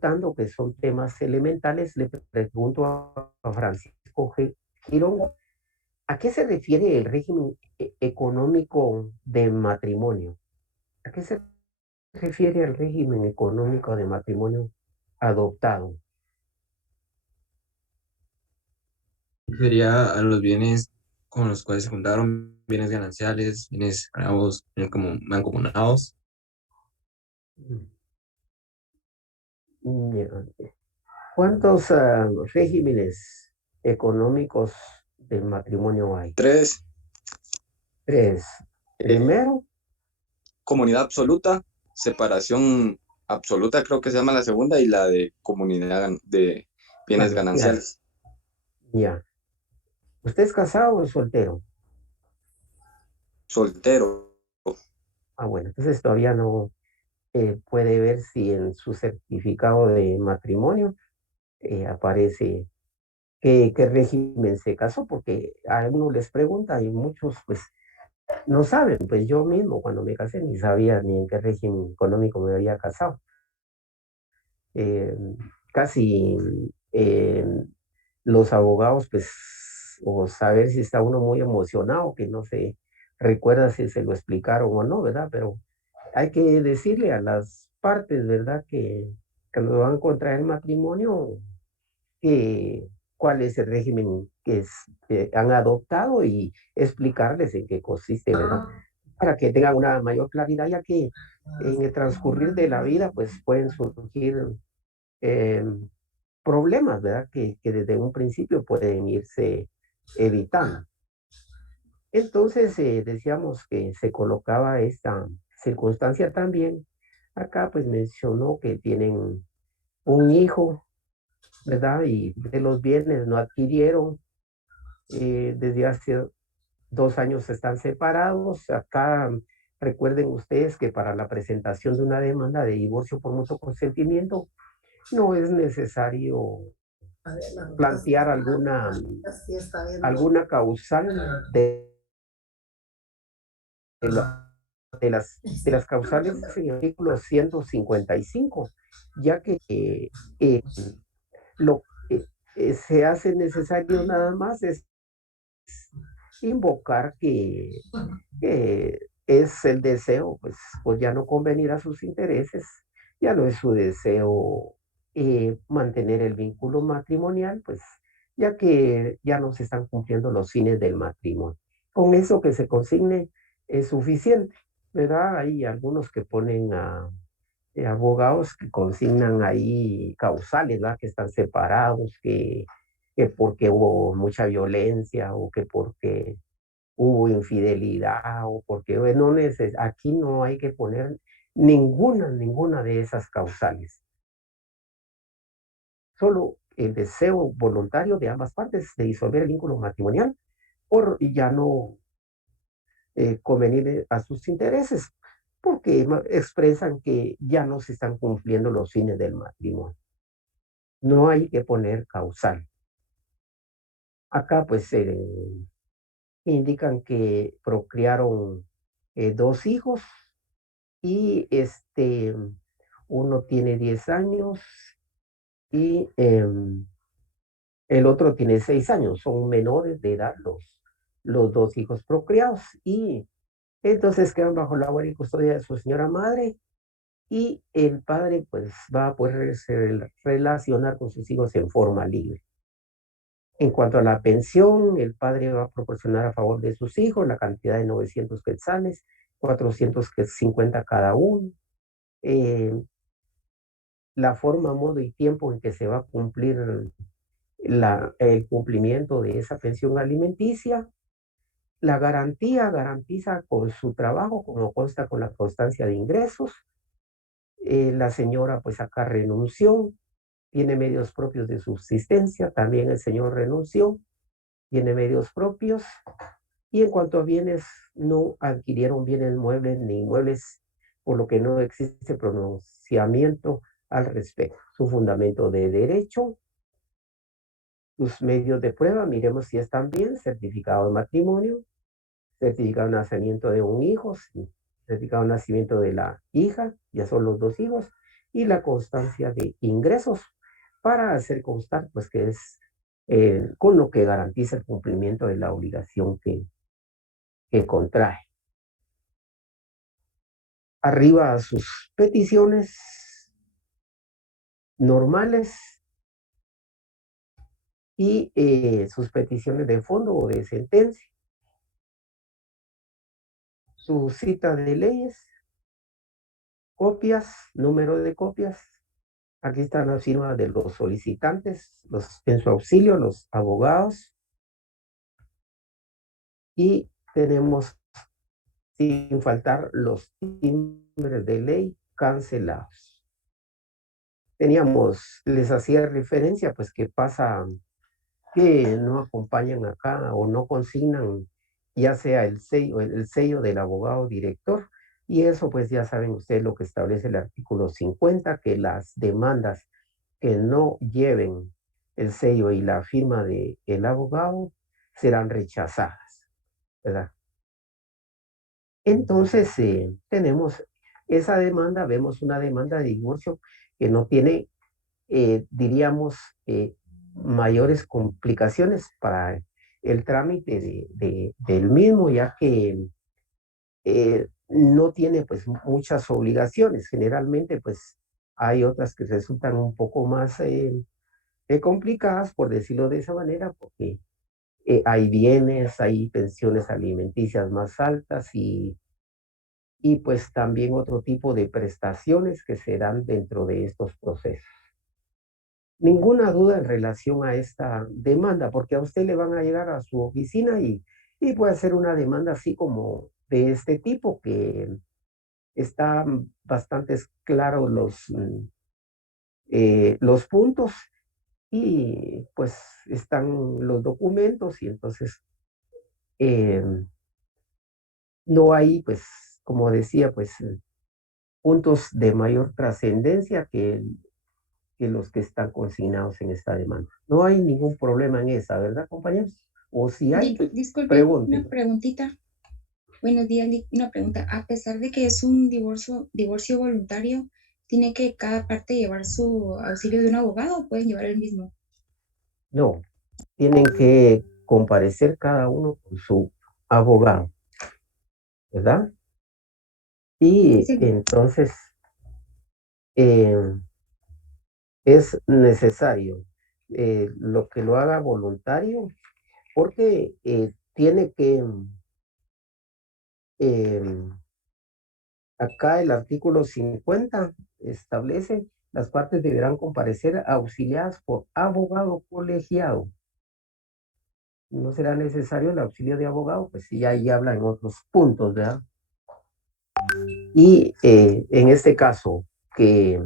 notando que son temas elementales, le pregunto a Francisco Girón, ¿a qué se refiere el régimen económico de matrimonio? ¿A qué se refiere el régimen económico de matrimonio adoptado? Sería a los bienes con los cuales se juntaron, bienes gananciales, bienes ganados, bienes como mancomunados. Ya. ¿Cuántos regímenes económicos de matrimonio hay? Tres, Tres. eh, Primero, comunidad absoluta, separación absoluta creo que se llama la segunda, y la de comunidad de bienes ganancial. gananciales. Ya. ¿Usted es casado o soltero? Soltero. Ah, bueno, entonces todavía no puede ver si en su certificado de matrimonio aparece qué régimen se casó, porque a uno les pregunta y muchos pues no saben. Pues yo mismo cuando me casé ni sabía ni en qué régimen económico me había casado. Eh, Casi eh, los abogados, pues, o saber si está uno muy emocionado, que no se recuerda si se lo explicaron o no, ¿verdad? Pero hay que decirle a las partes, ¿verdad? Que cuando van a contraer matrimonio, que cuál es el régimen que han adoptado y explicarles en qué consiste, ¿verdad? Para que tengan una mayor claridad, ya que en el transcurrir de la vida, pues pueden surgir eh, problemas, ¿verdad? Que desde un principio pueden irse evitando. Entonces, decíamos que se colocaba esta circunstancia también. Acá, pues mencionó que tienen un hijo, ¿verdad? Y de los bienes no adquirieron. Desde hace 2 años están separados. Acá recuerden ustedes que para la presentación de una demanda de divorcio por mutuo consentimiento no es necesario plantear alguna causal de, la- de las causales en el artículo 155, ya que eh, lo que se hace necesario nada más es invocar que es el deseo, pues ya no convenir a sus intereses, ya no es su deseo mantener el vínculo matrimonial, pues ya que ya no se están cumpliendo los fines del matrimonio. Con eso que se consigne es suficiente, ¿verdad? Hay algunos que ponen a abogados que consignan ahí causales, ¿verdad? Que están separados, que porque hubo mucha violencia o que porque hubo infidelidad o porque no aquí no hay que poner ninguna de esas causales. Solo el deseo voluntario de ambas partes de disolver el vínculo matrimonial por ya no convenir a sus intereses, porque expresan que ya no se están cumpliendo los fines del matrimonio. No hay que poner causal. Acá pues indican que procrearon 2 hijos y uno tiene 10 años y el otro tiene 6 años. Son menores de edad los 2 hijos procreados y entonces quedan bajo la guardia y custodia de su señora madre y el padre pues va a poder relacionar con sus hijos en forma libre. En cuanto a la pensión, el padre va a proporcionar a favor de sus hijos la cantidad de 900 quetzales, 450 cada uno. Eh, la forma, modo y tiempo en que se va a cumplir el cumplimiento de esa pensión alimenticia. La garantía garantiza con su trabajo, como consta con la constancia de ingresos. La señora pues acá renunció, tiene medios propios de subsistencia, también el señor renunció, tiene medios propios. Y en cuanto a bienes, no adquirieron bienes muebles ni inmuebles, por lo que no existe pronunciamiento al respecto. Su fundamento de derecho, sus medios de prueba, miremos si están bien: certificado de matrimonio, certificado de nacimiento de un hijo, certificado de nacimiento de la hija, ya son los 2 hijos, y la constancia de ingresos para hacer constar pues que es con lo que garantiza el cumplimiento de la obligación que contrae. Arriba sus peticiones normales y sus peticiones de fondo o de sentencia, su cita de leyes, copias, número de copias. Aquí están las firmas de los solicitantes, en su auxilio, los abogados, y tenemos sin faltar los timbres de ley cancelados. Les hacía referencia, pues que pasa que no acompañan acá o no consignan ya sea el sello del abogado director, y eso pues ya saben ustedes lo que establece el artículo 50, que las demandas que no lleven el sello y la firma del abogado serán rechazadas, ¿verdad? Entonces, tenemos esa demanda, vemos una demanda de divorcio que no tiene, diríamos, mayores complicaciones para el trámite del mismo, ya que no tiene pues muchas obligaciones. Generalmente pues hay otras que resultan un poco más complicadas, por decirlo de esa manera, porque hay bienes, hay pensiones alimenticias más altas y pues también otro tipo de prestaciones que se dan dentro de estos procesos. Ninguna duda en relación a esta demanda, porque a usted le van a llegar a su oficina y puede hacer una demanda así como de este tipo, que están bastante claros los puntos y pues están los documentos y entonces eh, no hay, pues, como decía, pues puntos de mayor trascendencia que los que están consignados en esta demanda. No hay ningún problema en esa, ¿verdad, compañeros? O si hay, Disculpe, pregunten. una preguntita. Buenos días, una pregunta. A pesar de que es un divorcio voluntario, ¿tiene que cada parte llevar su auxilio de un abogado o pueden llevar el mismo? No, tienen que comparecer cada uno con su abogado, ¿verdad? Y Sí, entonces eh, es necesario lo que lo haga voluntario porque tiene que, eh, acá el artículo 50 establece, las partes deberán comparecer auxiliadas por abogado colegiado. No será necesario el auxilio de abogado, pues sí, ahí habla en otros puntos, ¿verdad? Y en este caso, que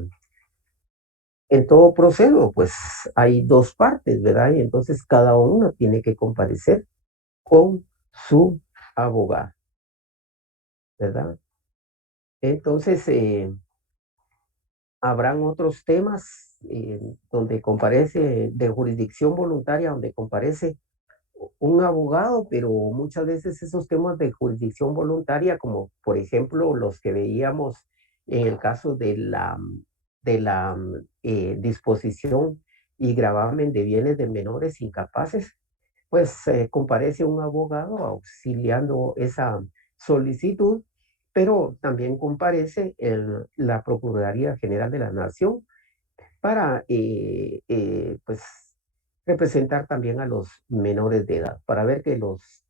en todo proceso, pues hay dos partes, ¿verdad? Y entonces cada uno tiene que comparecer con su abogado, ¿verdad? Entonces, habrán otros temas donde comparece de jurisdicción voluntaria, donde comparece un abogado, pero muchas veces esos temas de jurisdicción voluntaria, como por ejemplo los que veíamos en el caso de la disposición y gravamen de bienes de menores incapaces, pues comparece un abogado auxiliando esa solicitud, pero también comparece la Procuraduría General de la Nación para pues representar también a los menores de edad, para ver que los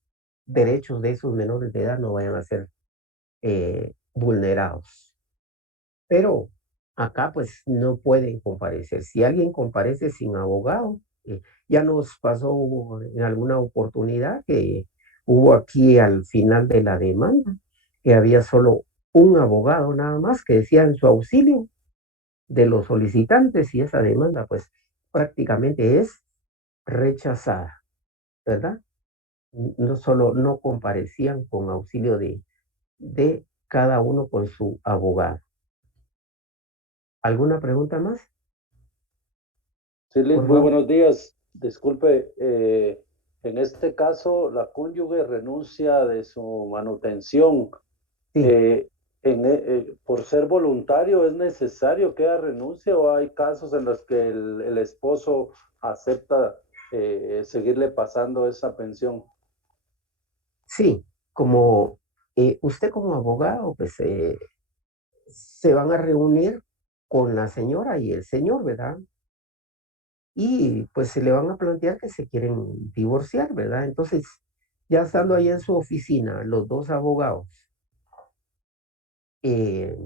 derechos de esos menores de edad no vayan a ser vulnerados. Pero acá pues no pueden comparecer. Si alguien comparece sin abogado, ya nos pasó en alguna oportunidad que hubo aquí al final de la demanda, que había solo un abogado nada más que decía en su auxilio de los solicitantes y esa demanda pues prácticamente es rechazada, ¿verdad? No solo no comparecían con auxilio de cada uno con su abogado. ¿Alguna pregunta más? Sí, Liz, Por muy favor. buenos días. Disculpe, en este caso, la cónyuge renuncia de su manutención. Sí, Eh, por ser voluntario, ¿es necesario que ella renuncie o hay casos en los que el esposo acepta seguirle pasando esa pensión? Sí, como usted como abogado, pues se van a reunir con la señora y el señor, ¿verdad? Y pues se le van a plantear que se quieren divorciar, ¿verdad? Entonces, ya estando ahí en su oficina, los dos abogados, eh,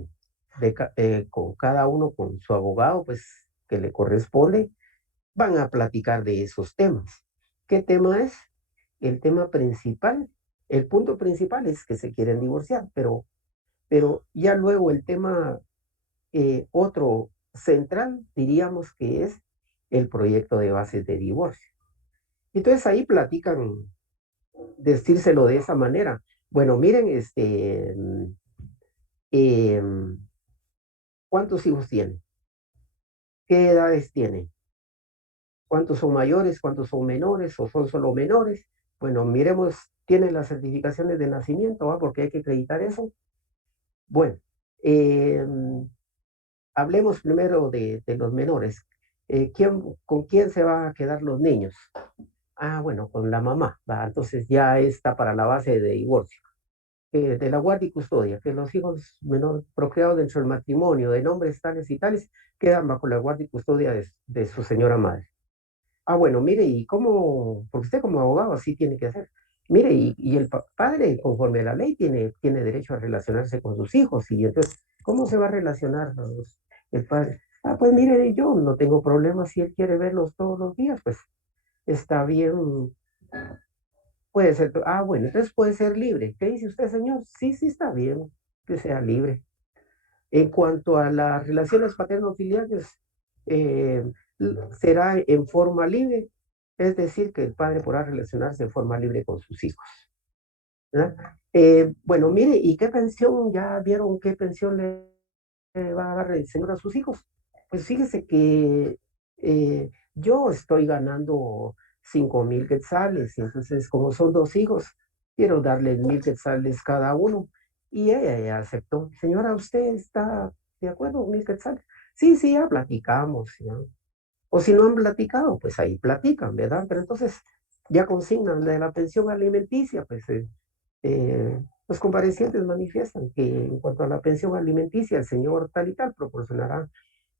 con cada uno con su abogado, pues que le corresponde, van a platicar de esos temas. ¿Qué tema es? El tema principal, el punto principal es que se quieren divorciar, pero ya luego el tema otro central, diríamos que es el proyecto de bases de divorcio. Entonces ahí platican, decírselo de esa manera. Bueno, miren, ¿cuántos hijos tienen? ¿Qué edades tienen? ¿Cuántos son mayores? ¿Cuántos son menores? ¿O son solo menores? Bueno, miremos, ¿tienen las certificaciones de nacimiento? ¿Va? Porque hay que acreditar eso. Bueno, eh, hablemos primero de los menores. ¿Con quién se van a quedar los niños? Ah, bueno, con la mamá. ¿Va? Entonces ya está para la base de divorcio. De la guardia y custodia, que los hijos menores procreados dentro del matrimonio de nombres tales y tales quedan bajo la guardia y custodia de su señora madre. Ah, bueno, mire, ¿y cómo? Porque usted como abogado así tiene que hacer. Mire, y el padre, conforme a la ley, tiene derecho a relacionarse con sus hijos. Y entonces, ¿cómo se va a relacionar el padre? Ah, pues mire, yo no tengo problema si él quiere verlos todos los días, pues está bien, puede ser. Ah, bueno, entonces puede ser libre. ¿Qué dice usted, señor? Sí, sí, está bien que sea libre. En cuanto a las relaciones paterno-filiales, eh, será en forma libre, es decir, que el padre podrá relacionarse en forma libre con sus hijos, ¿verdad? Bueno, mire, ¿y qué pensión? ¿Ya vieron qué pensión le va a dar el señor a sus hijos? Pues fíjese que yo estoy ganando 5,000 quetzales, y entonces como son dos hijos, quiero darles 1,000 quetzales cada uno. Y ella aceptó. Señora, ¿usted está de acuerdo? 1,000 quetzales. Sí, sí, ya platicamos, ¿no? O si no han platicado, pues ahí platican, ¿verdad? Pero entonces ya consignan de la pensión alimenticia, pues los comparecientes manifiestan que en cuanto a la pensión alimenticia, el señor tal y tal proporcionará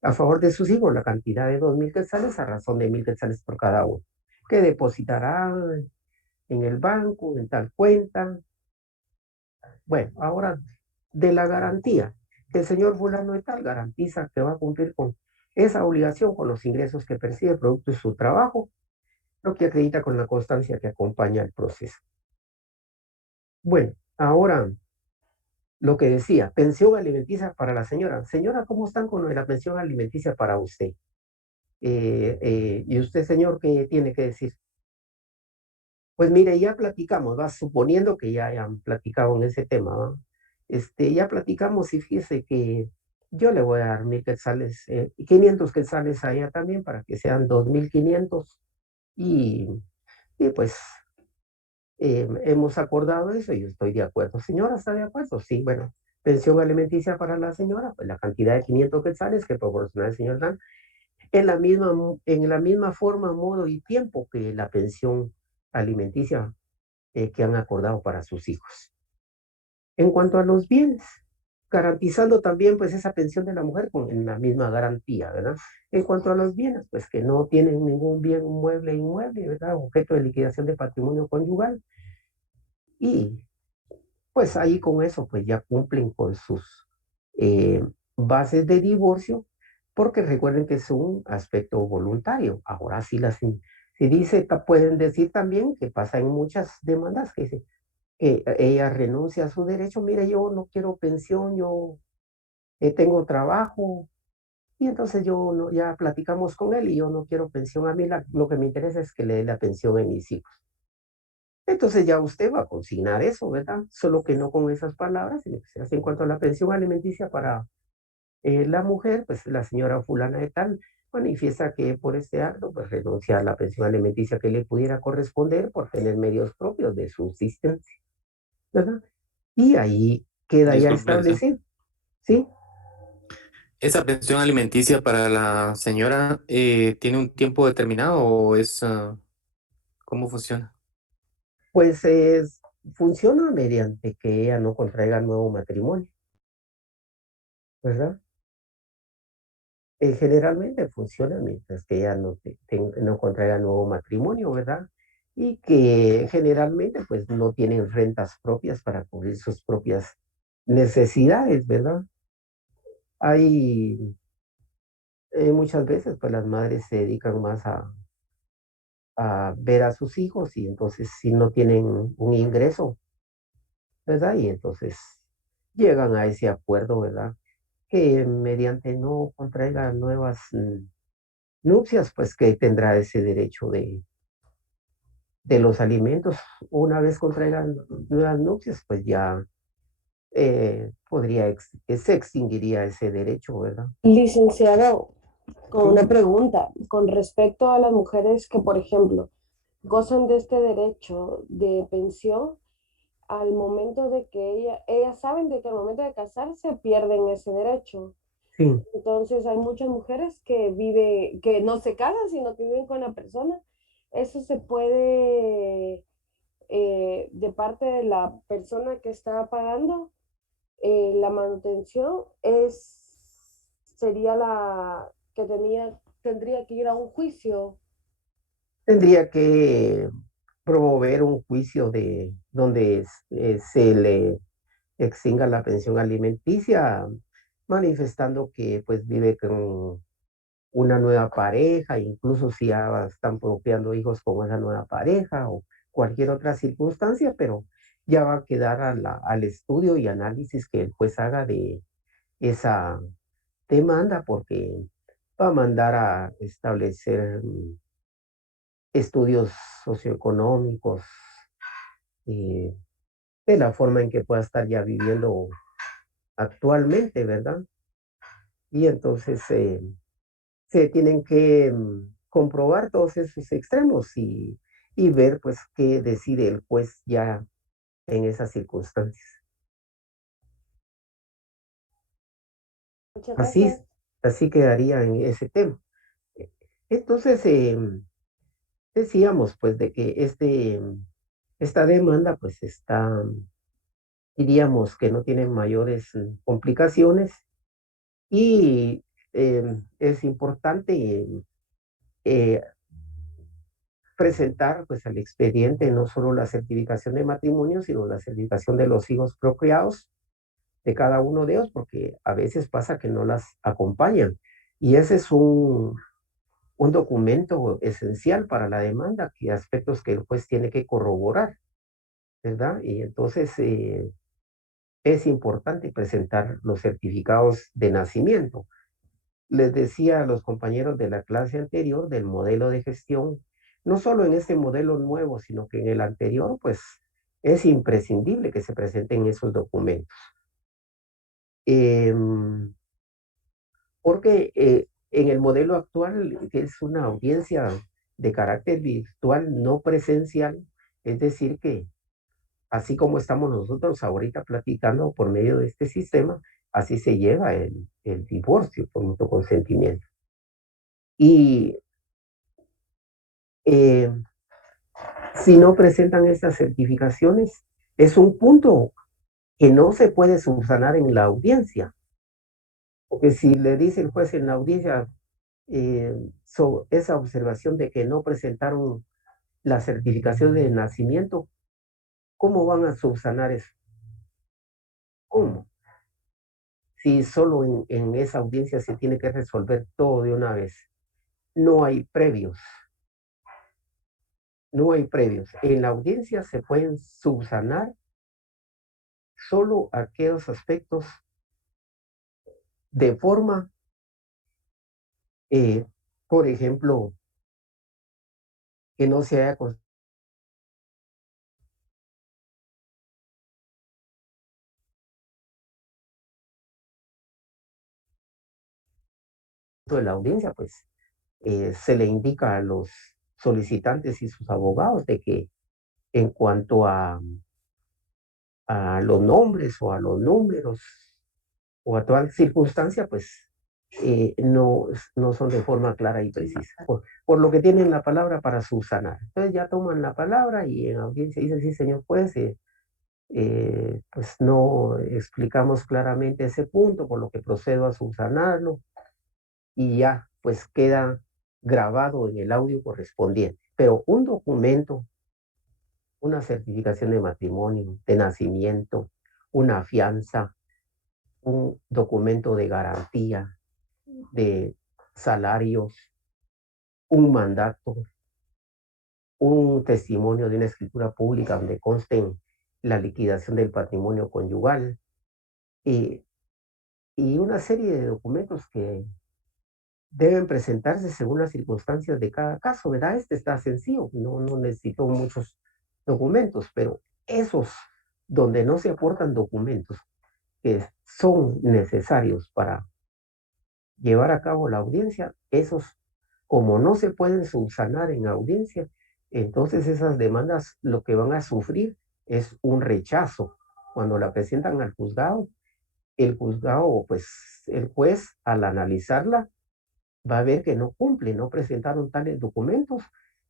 a favor de sus hijos la cantidad de 2,000 quetzales a razón de 1,000 quetzales por cada uno, que depositará en el banco, en tal cuenta. Bueno, ahora de la garantía, que el señor fulano de tal garantiza que va a cumplir con esa obligación con los ingresos que percibe producto de su trabajo, lo que acredita con la constancia que acompaña el proceso. Bueno, ahora lo que decía, pensión alimenticia para la señora. Señora, ¿cómo están con lo de la pensión alimenticia para usted? ¿Y usted, señor, qué tiene que decir? Pues mire, ya platicamos, va, suponiendo que ya hayan platicado en ese tema, ¿va? Ya platicamos y fíjese que yo le voy a dar 1,000 quetzales, 500 quetzales a ella también para que sean 2,500 y, y pues hemos acordado eso y yo estoy de acuerdo. Señora, ¿está de acuerdo? Sí, bueno, pensión alimenticia para la señora, pues la cantidad de 500 quetzales que proporciona el señor Dan, en la misma forma, modo y tiempo que la pensión alimenticia que han acordado para sus hijos. En cuanto a los bienes, garantizando también pues esa pensión de la mujer con la misma garantía, ¿verdad? En cuanto a los bienes, pues que no tienen ningún bien mueble inmueble, ¿verdad? Objeto de liquidación de patrimonio conyugal. Y pues ahí con eso pues ya cumplen con sus eh, bases de divorcio, porque recuerden que es un aspecto voluntario. Ahora sí se dice, pueden decir también que pasa en muchas demandas que dice que ella renuncia a su derecho, mire, yo no quiero pensión, yo tengo trabajo, y entonces yo no, ya platicamos con él y yo no quiero pensión, a mí lo que me interesa es que le dé la pensión a mis hijos. Entonces ya usted va a consignar eso, ¿verdad? Solo que no con esas palabras, sino que se hace en cuanto a la pensión alimenticia para la mujer, pues la señora fulana de tal manifiesta que por este acto pues renuncia a la pensión alimenticia que le pudiera corresponder por tener medios propios de subsistencia, ¿verdad? Y ahí queda ya Disculpe, establecido. ¿sí? ¿Esa pensión alimenticia para la señora tiene un tiempo determinado o es, cómo funciona? Pues funciona mediante que ella no contraiga nuevo matrimonio, ¿verdad? Generalmente funciona mientras que ella no contraiga nuevo matrimonio, ¿verdad? Y que generalmente pues no tienen rentas propias para cubrir sus propias necesidades, ¿verdad? Hay muchas veces pues las madres se dedican más a ver a sus hijos y entonces si no tienen un ingreso, ¿verdad? Y entonces llegan a ese acuerdo, ¿verdad? Que mediante no contraiga nuevas nupcias, pues que tendrá ese derecho de los alimentos. Una vez contraigan nuevas nupcias, pues ya se extinguiría ese derecho, ¿verdad? Licenciado, con Sí, una pregunta con respecto a las mujeres que, por ejemplo, gozan de este derecho de pensión al momento de que ellas saben de que al momento de casarse pierden ese derecho. sí, Entonces hay muchas mujeres que viven, que no se casan, sino que viven con la persona. Eso se puede, de parte de la persona que está pagando la manutención, sería la que tendría que ir a un juicio. tendría que promover un juicio de donde se le extinga la pensión alimenticia, manifestando que pues vive con una nueva pareja, incluso si ya están procreando hijos con esa nueva pareja o cualquier otra circunstancia, pero ya va a quedar al estudio y análisis que el juez haga de esa demanda, porque va a mandar a establecer estudios socioeconómicos eh, de la forma en que pueda estar ya viviendo actualmente, ¿verdad? Y entonces se tienen que comprobar todos esos extremos y ver pues qué decide el juez ya en esas circunstancias. Muchas Así, gracias. así quedaría en ese tema. Entonces, decíamos pues de que esta demanda pues está, diríamos que no tiene mayores complicaciones y es importante eh, presentar pues al expediente no solo la certificación de matrimonio, sino la certificación de los hijos procreados de cada uno de ellos, porque a veces pasa que no las acompañan. Y ese es un documento esencial para la demanda, que aspectos que el juez tiene que corroborar, ¿verdad? Y entonces es importante presentar los certificados de nacimiento. Les decía a los compañeros de la clase anterior del modelo de gestión, no solo en este modelo nuevo, sino que en el anterior, pues es imprescindible que se presenten esos documentos. Porque en el modelo actual, que es una audiencia de carácter virtual, no presencial, es decir, que así como estamos nosotros ahorita platicando por medio de este sistema, así se lleva el divorcio por mutuo consentimiento. Y eh, si no presentan estas certificaciones, es un punto que no se puede subsanar en la audiencia, porque si le dice el juez en la audiencia esa observación de que no presentaron la certificación de nacimiento, ¿cómo van a subsanar eso? ¿Cómo? Si solo en esa audiencia se tiene que resolver todo de una vez. No hay previos, no hay previos. En la audiencia se pueden subsanar solo aquellos aspectos de forma, eh, por ejemplo, que no se haya construido de la audiencia, pues se le indica a los solicitantes y sus abogados de que en cuanto a los nombres o a los números o actual circunstancia, pues no son de forma clara y precisa, por lo que tienen la palabra para subsanar. Entonces ya toman la palabra y en audiencia dicen, sí, señor juez, pues no explicamos claramente ese punto, por lo que procedo a subsanarlo, y ya, pues queda grabado en el audio correspondiente. Pero un documento, una certificación de matrimonio, de nacimiento, una fianza, un documento de garantía, de salarios, un mandato, un testimonio de una escritura pública donde consten la liquidación del patrimonio conyugal y una serie de documentos que deben presentarse según las circunstancias de cada caso, ¿verdad? Este está sencillo, no necesito muchos documentos, pero esos donde no se aportan documentos que son necesarios para llevar a cabo la audiencia, esos, como no se pueden subsanar en audiencia, entonces esas demandas lo que van a sufrir es un rechazo. Cuando la presentan al juzgado, el juzgado, pues el juez, al analizarla, va a ver que no cumple, no presentaron tales documentos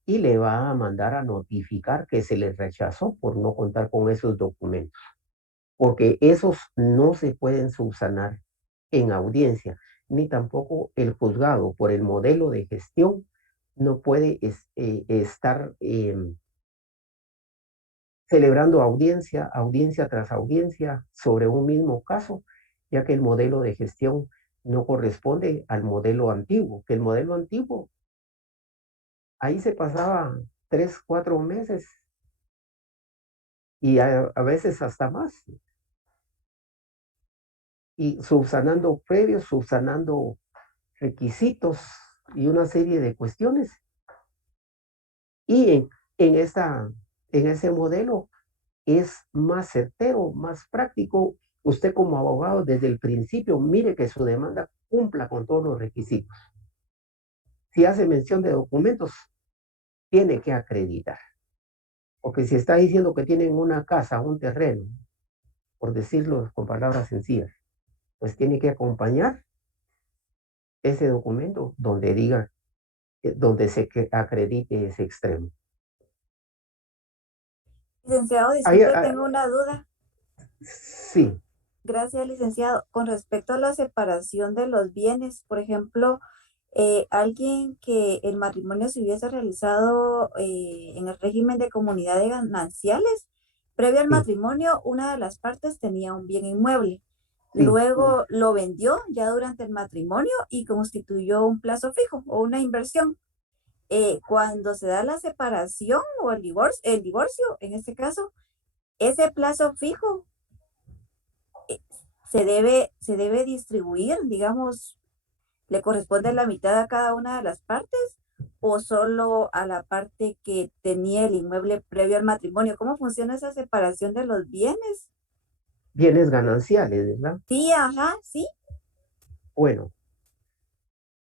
y le va a mandar a notificar que se les rechazó por no contar con esos documentos, porque esos no se pueden subsanar en audiencia, ni tampoco el juzgado por el modelo de gestión no puede estar celebrando audiencia tras audiencia sobre un mismo caso, ya que el modelo de gestión no corresponde al modelo antiguo, que el modelo antiguo, ahí se pasaba 3, 4 meses y a veces hasta más, y subsanando previos, subsanando requisitos y una serie de cuestiones. Y en ese modelo es más certero, más práctico. Usted como abogado desde el principio mire que su demanda cumpla con todos los requisitos. Si hace mención de documentos, tiene que acreditar. Porque si está diciendo que tienen una casa, un terreno, por decirlo con palabras sencillas, pues tiene que acompañar ese documento donde diga, donde se acredite ese extremo. Licenciado, Ahí, disculpe, tengo una duda. sí. Gracias, licenciado. Con respecto a la separación de los bienes, por ejemplo, alguien que el matrimonio se hubiese realizado en el régimen de comunidad de gananciales, previo al Sí. matrimonio, una de las partes tenía un bien inmueble. Sí. Luego lo vendió ya durante el matrimonio y constituyó un plazo fijo o una inversión. Cuando se da la separación o el divorcio, en este caso, ese plazo fijo se debe distribuir, digamos, le corresponde la mitad a cada una de las partes o solo a la parte que tenía el inmueble previo al matrimonio. ¿Cómo funciona esa separación de los bienes? Bienes gananciales, ¿verdad? Sí, ajá, sí. Bueno,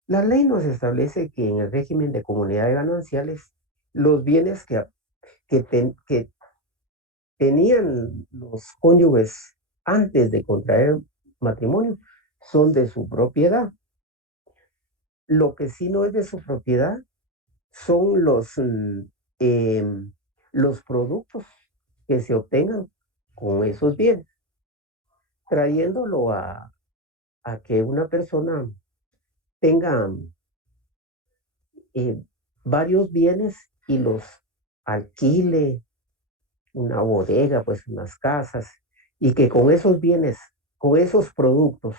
la ley nos establece que en el régimen de comunidad de gananciales, los bienes que tenían los cónyuges antes de contraer matrimonio son de su propiedad. Lo que sí no es de su propiedad son los productos que se obtengan con esos bienes, trayéndolo a que una persona tenga varios bienes y los alquile, una bodega, pues unas casas, y que con esos bienes, con esos productos,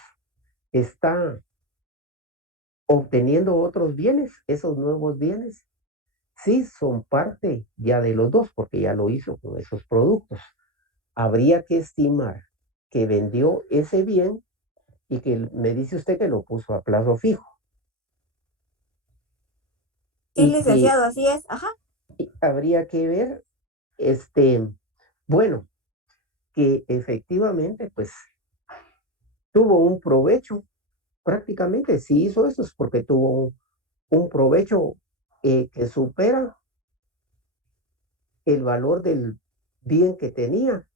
está obteniendo otros bienes, esos nuevos bienes, sí son parte ya de los dos, porque ya lo hizo con esos productos. Habría que estimar que vendió ese bien y que me dice usted que lo puso a plazo fijo. Sí, licenciado, así es, ajá. Y habría que ver, bueno, que efectivamente, pues, tuvo un provecho, prácticamente, si hizo eso es porque tuvo un provecho que supera el valor del bien que tenía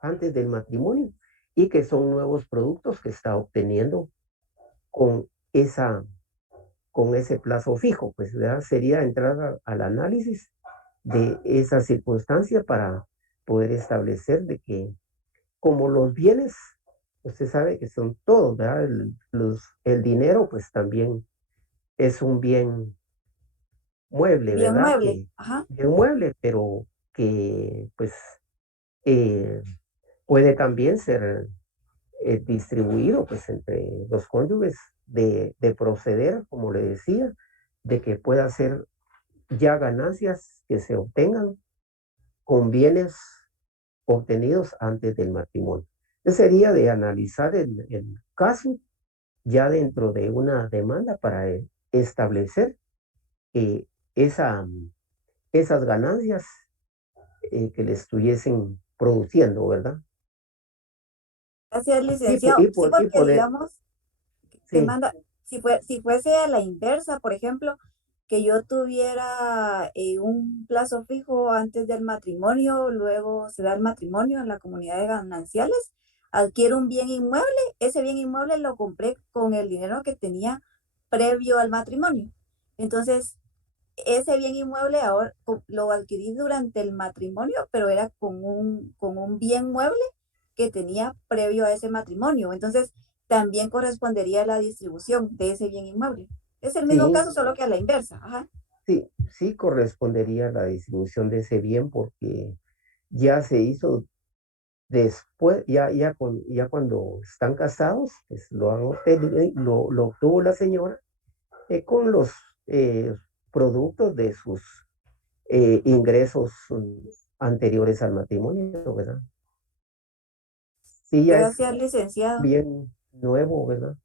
antes del matrimonio. y que son nuevos productos que está obteniendo con con ese plazo fijo, pues, ¿verdad? Sería entrar al análisis de esa circunstancia para poder establecer de que como los bienes, usted sabe que son todos, ¿verdad? El dinero, pues también es un bien mueble, Bien ¿verdad? mueble. Que Ajá. bien mueble, pero que pues eh, puede también ser distribuido pues entre los cónyuges de proceder, como le decía, de que pueda ser ya ganancias que se obtengan con bienes obtenidos antes del matrimonio. Ese sería de analizar el caso ya dentro de una demanda para establecer eh, esa, esas ganancias que le estuviesen produciendo, ¿verdad? Gracias, licenciado. Sí, Y porque poder, digamos, sí, si fuese a la inversa, por ejemplo, que yo tuviera un plazo fijo antes del matrimonio, luego se da el matrimonio en la comunidad de gananciales, adquiero un bien inmueble, ese bien inmueble lo compré con el dinero que tenía previo al matrimonio. Entonces, ese bien inmueble ahora lo adquirí durante el matrimonio, pero era con un bien mueble que tenía previo a ese matrimonio. Entonces, también correspondería a la distribución de ese bien inmueble. Es el mismo sí, caso, solo que a la inversa. Ajá. sí, sí correspondería a la distribución de ese bien porque ya se hizo después, ya cuando están casados, pues lo han obtenido, lo obtuvo la señora con los eh, productos de sus ingresos anteriores al matrimonio, ¿verdad? Sí, ya es Gracias, licenciado. bien nuevo, ¿verdad?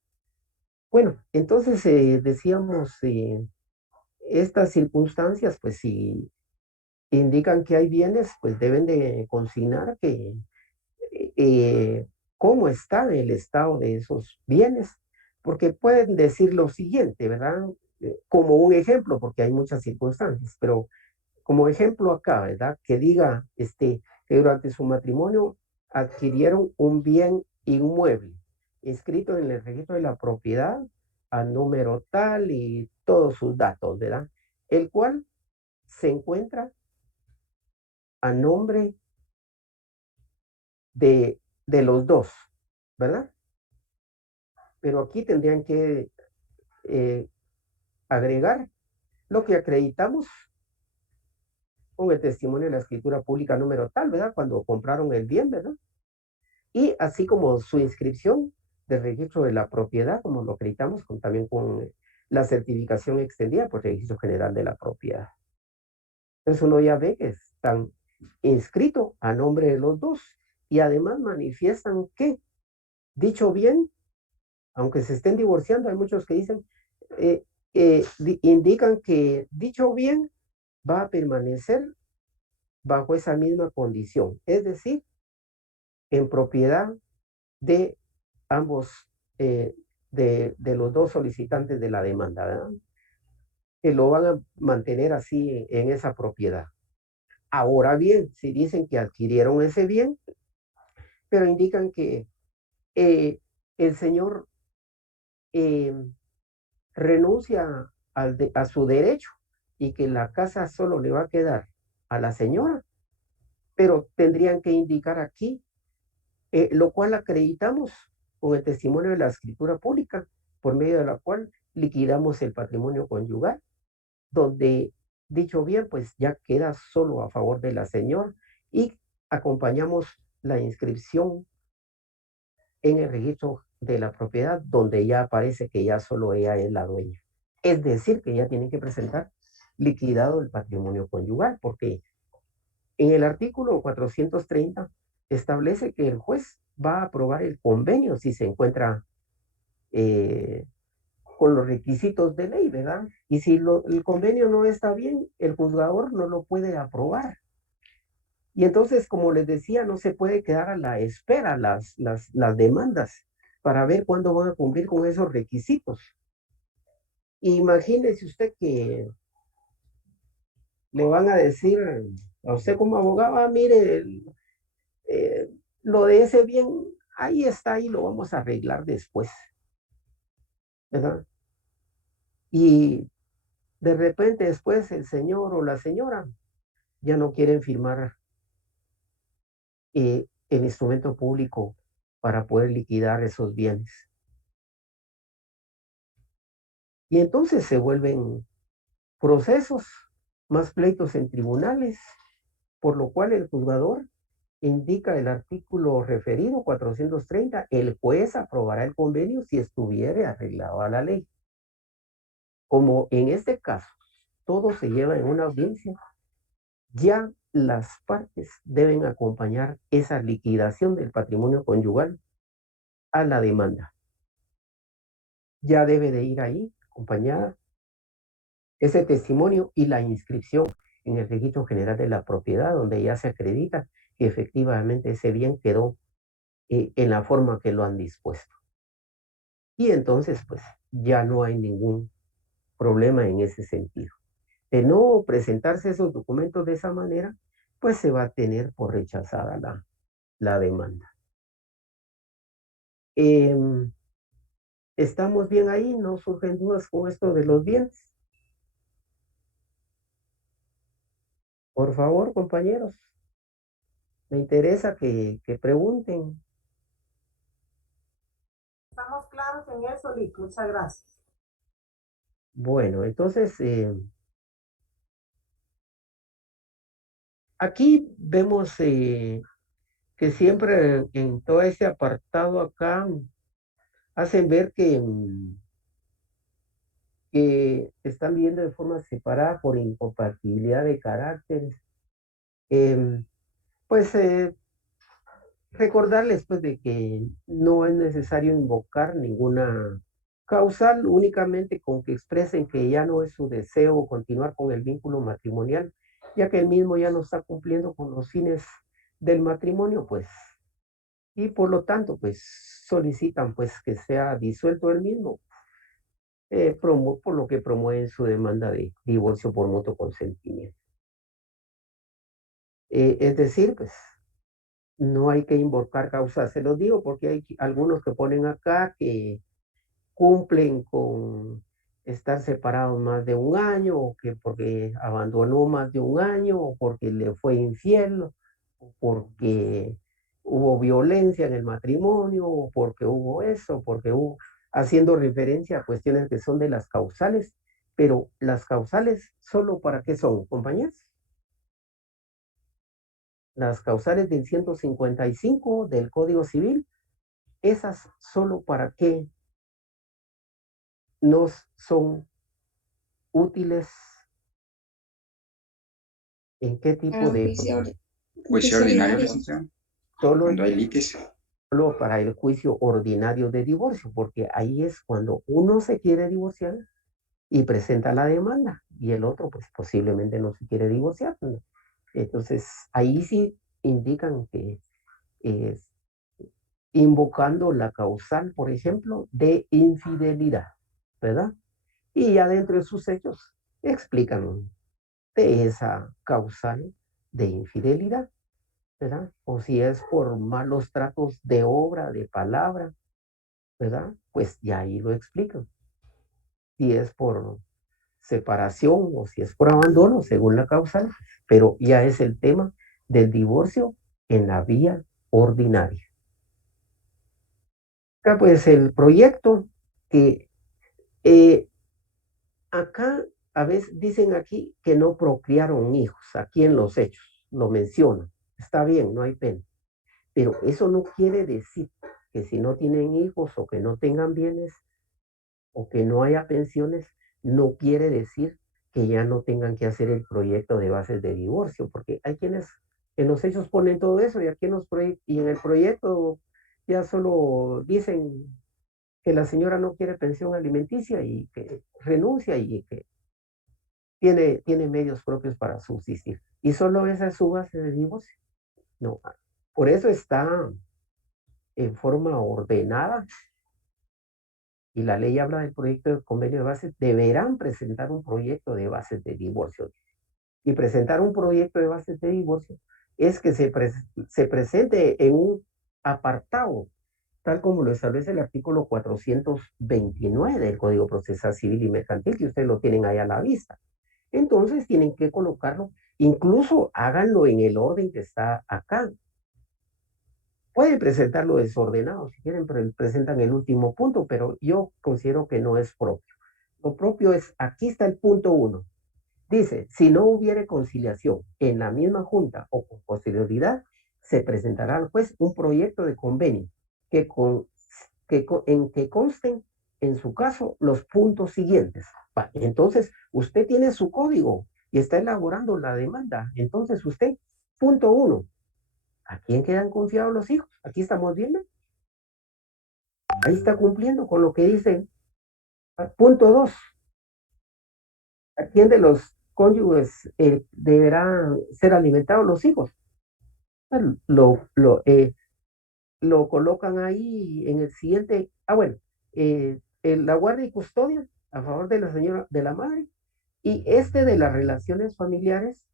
Bueno, entonces decíamos, estas circunstancias, pues si indican que hay bienes, pues deben de consignar que cómo está el estado de esos bienes, porque pueden decir lo siguiente, ¿verdad? Como un ejemplo, porque hay muchas circunstancias, pero como ejemplo acá, ¿verdad? Que diga que durante su matrimonio adquirieron un bien inmueble inscrito en el registro de la propiedad a número tal y todos sus datos, ¿verdad? El cual se encuentra a nombre de los dos, ¿verdad? Pero aquí tendrían que eh, agregar lo que acreditamos con el testimonio de la escritura pública número tal, ¿verdad? Cuando compraron el bien, ¿verdad? Y así como su inscripción del registro de la propiedad, como lo acreditamos también con la certificación extendida por el Registro General de la Propiedad. Entonces uno ya ve que están inscritos a nombre de los dos y además manifiestan que dicho bien, aunque se estén divorciando, hay muchos que dicen, eh, indican que dicho bien va a permanecer bajo esa misma condición, es decir, en propiedad de ambos, de los dos solicitantes de la demanda, ¿verdad? Que lo van a mantener así en esa propiedad. Ahora bien, si dicen que adquirieron ese bien, pero indican que el señor eh, renuncia a su derecho y que la casa solo le va a quedar a la señora, pero tendrían que indicar aquí, lo cual acreditamos con el testimonio de la escritura pública, por medio de la cual liquidamos el patrimonio conyugal, donde dicho bien, pues ya queda solo a favor de la señora y acompañamos la inscripción en el registro de la propiedad, donde ya aparece que ya solo ella es la dueña. Es decir, que ya tienen que presentar liquidado el patrimonio conyugal, porque en el artículo 430 establece que el juez va a aprobar el convenio si se encuentra eh, con los requisitos de ley, ¿verdad? Y si el convenio no está bien, el juzgador no lo puede aprobar. Y entonces, como les decía, no se puede quedar a la espera las demandas para ver cuándo van a cumplir con esos requisitos. Imagínese usted que le van a decir a usted como abogado, mire, lo de ese bien ahí está y lo vamos a arreglar después, ¿verdad? Y de repente después el señor o la señora ya no quieren firmar el instrumento público para poder liquidar esos bienes. Y entonces se vuelven procesos, más pleitos en tribunales, por lo cual el juzgador indica el artículo referido 430, el juez aprobará el convenio si estuviere arreglado a la ley. Como en este caso todo se lleva en una audiencia, ya las partes deben acompañar esa liquidación del patrimonio conyugal a la demanda. Ya debe de ir ahí acompañada ese testimonio y la inscripción en el Registro General de la Propiedad, donde ya se acredita que efectivamente ese bien quedó en la forma que lo han dispuesto. Y entonces, pues, ya no hay ningún problema en ese sentido. De no presentarse esos documentos de esa manera, pues se va a tener por rechazada la demanda. ¿Estamos bien ahí? ¿No surgen dudas con esto de los bienes? Por favor, compañeros, me interesa que pregunten. Estamos claros en eso, Lick. Muchas gracias. Bueno, entonces, aquí vemos que siempre en todo ese apartado acá hacen ver que están viendo de forma separada por incompatibilidad de caracteres. Pues recordarles pues de que no es necesario invocar ninguna causal, únicamente con que expresen que ya no es su deseo continuar con el vínculo matrimonial, ya que el mismo ya no está cumpliendo con los fines del matrimonio, pues, y por lo tanto, pues, solicitan pues que sea disuelto el mismo, por lo que promueven su demanda de divorcio por mutuo consentimiento. Es decir, pues, no hay que invocar causas, se los digo porque hay algunos que ponen acá que cumplen con estar separados más de un año, o que porque abandonó más de un año, o porque le fue infiel, o porque hubo violencia en el matrimonio, o porque hubo eso, porque hubo, haciendo referencia a cuestiones que son de las causales, pero las causales, ¿solo para qué son, compañeros? Las causales del 155 del Código Civil, esas solo para qué nos son útiles, en qué tipo Para un de Juicio ordinario, licenciado. solo, Cuando hay litis. solo para el juicio ordinario de divorcio, porque ahí es cuando uno se quiere divorciar y presenta la demanda y el otro pues posiblemente no se quiere divorciar, ¿no? Entonces ahí sí indican que invocando la causal, por ejemplo, de infidelidad, ¿verdad? Y ya dentro de sus hechos explican de esa causal de infidelidad, ¿verdad? O si es por malos tratos de obra, de palabra, ¿verdad? Pues ya ahí lo explican. Si es por separación o si es por abandono, según la causal, pero ya es el tema del divorcio en la vía ordinaria. Acá pues el proyecto que acá a veces dicen aquí que no procrearon hijos, aquí en los hechos, lo mencionan. Está bien, no hay pena. Pero eso no quiere decir que si no tienen hijos o que no tengan bienes o que no haya pensiones, no quiere decir que ya no tengan que hacer el proyecto de bases de divorcio, porque hay quienes en los hechos ponen todo eso y aquí y en el proyecto ya solo dicen que la señora no quiere pensión alimenticia y que renuncia y que tiene medios propios para subsistir. Y solo esa es su base de divorcio. No, por eso está en forma ordenada y la ley habla del proyecto de convenio de bases, deberán presentar un proyecto de bases de divorcio. Y presentar un proyecto de bases de divorcio es que se presente en un apartado tal como lo establece el artículo 429 del Código Procesal Civil y Mercantil, que ustedes lo tienen ahí a la vista. Entonces tienen que colocarlo, incluso háganlo en el orden que está acá. Pueden presentarlo desordenado si quieren, pero presentan el último punto, pero yo considero que no es propio. Lo propio es, aquí está el punto 1. Dice, si no hubiere conciliación en la misma junta o con posterioridad, se presentará al juez un proyecto de convenio en que consten, en su caso, los puntos siguientes. Entonces, usted tiene su código y está elaborando la demanda. Entonces, usted, punto 1, ¿a quién quedan confiados los hijos? Aquí estamos viendo. Ahí está cumpliendo con lo que dice. Punto 2, ¿a quién de los cónyuges deberán ser alimentados los hijos? Lo colocan ahí en el siguiente. Bueno, la guardia y custodia a favor de la señora, de la madre, y de las relaciones familiares,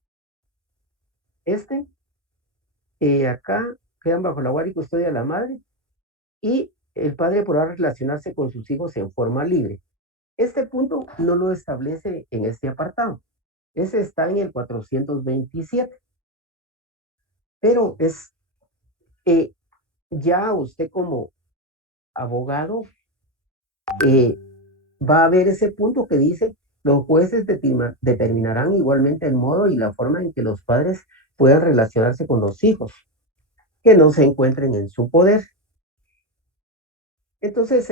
acá quedan bajo la guardia y custodia de la madre, y el padre podrá relacionarse con sus hijos en forma libre. Este punto no lo establece en este apartado. Ese está en el 427. Pero ya usted como abogado va a ver ese punto que dice, los jueces determinarán igualmente el modo y la forma en que los padres puedan relacionarse con los hijos que no se encuentren en su poder. Entonces,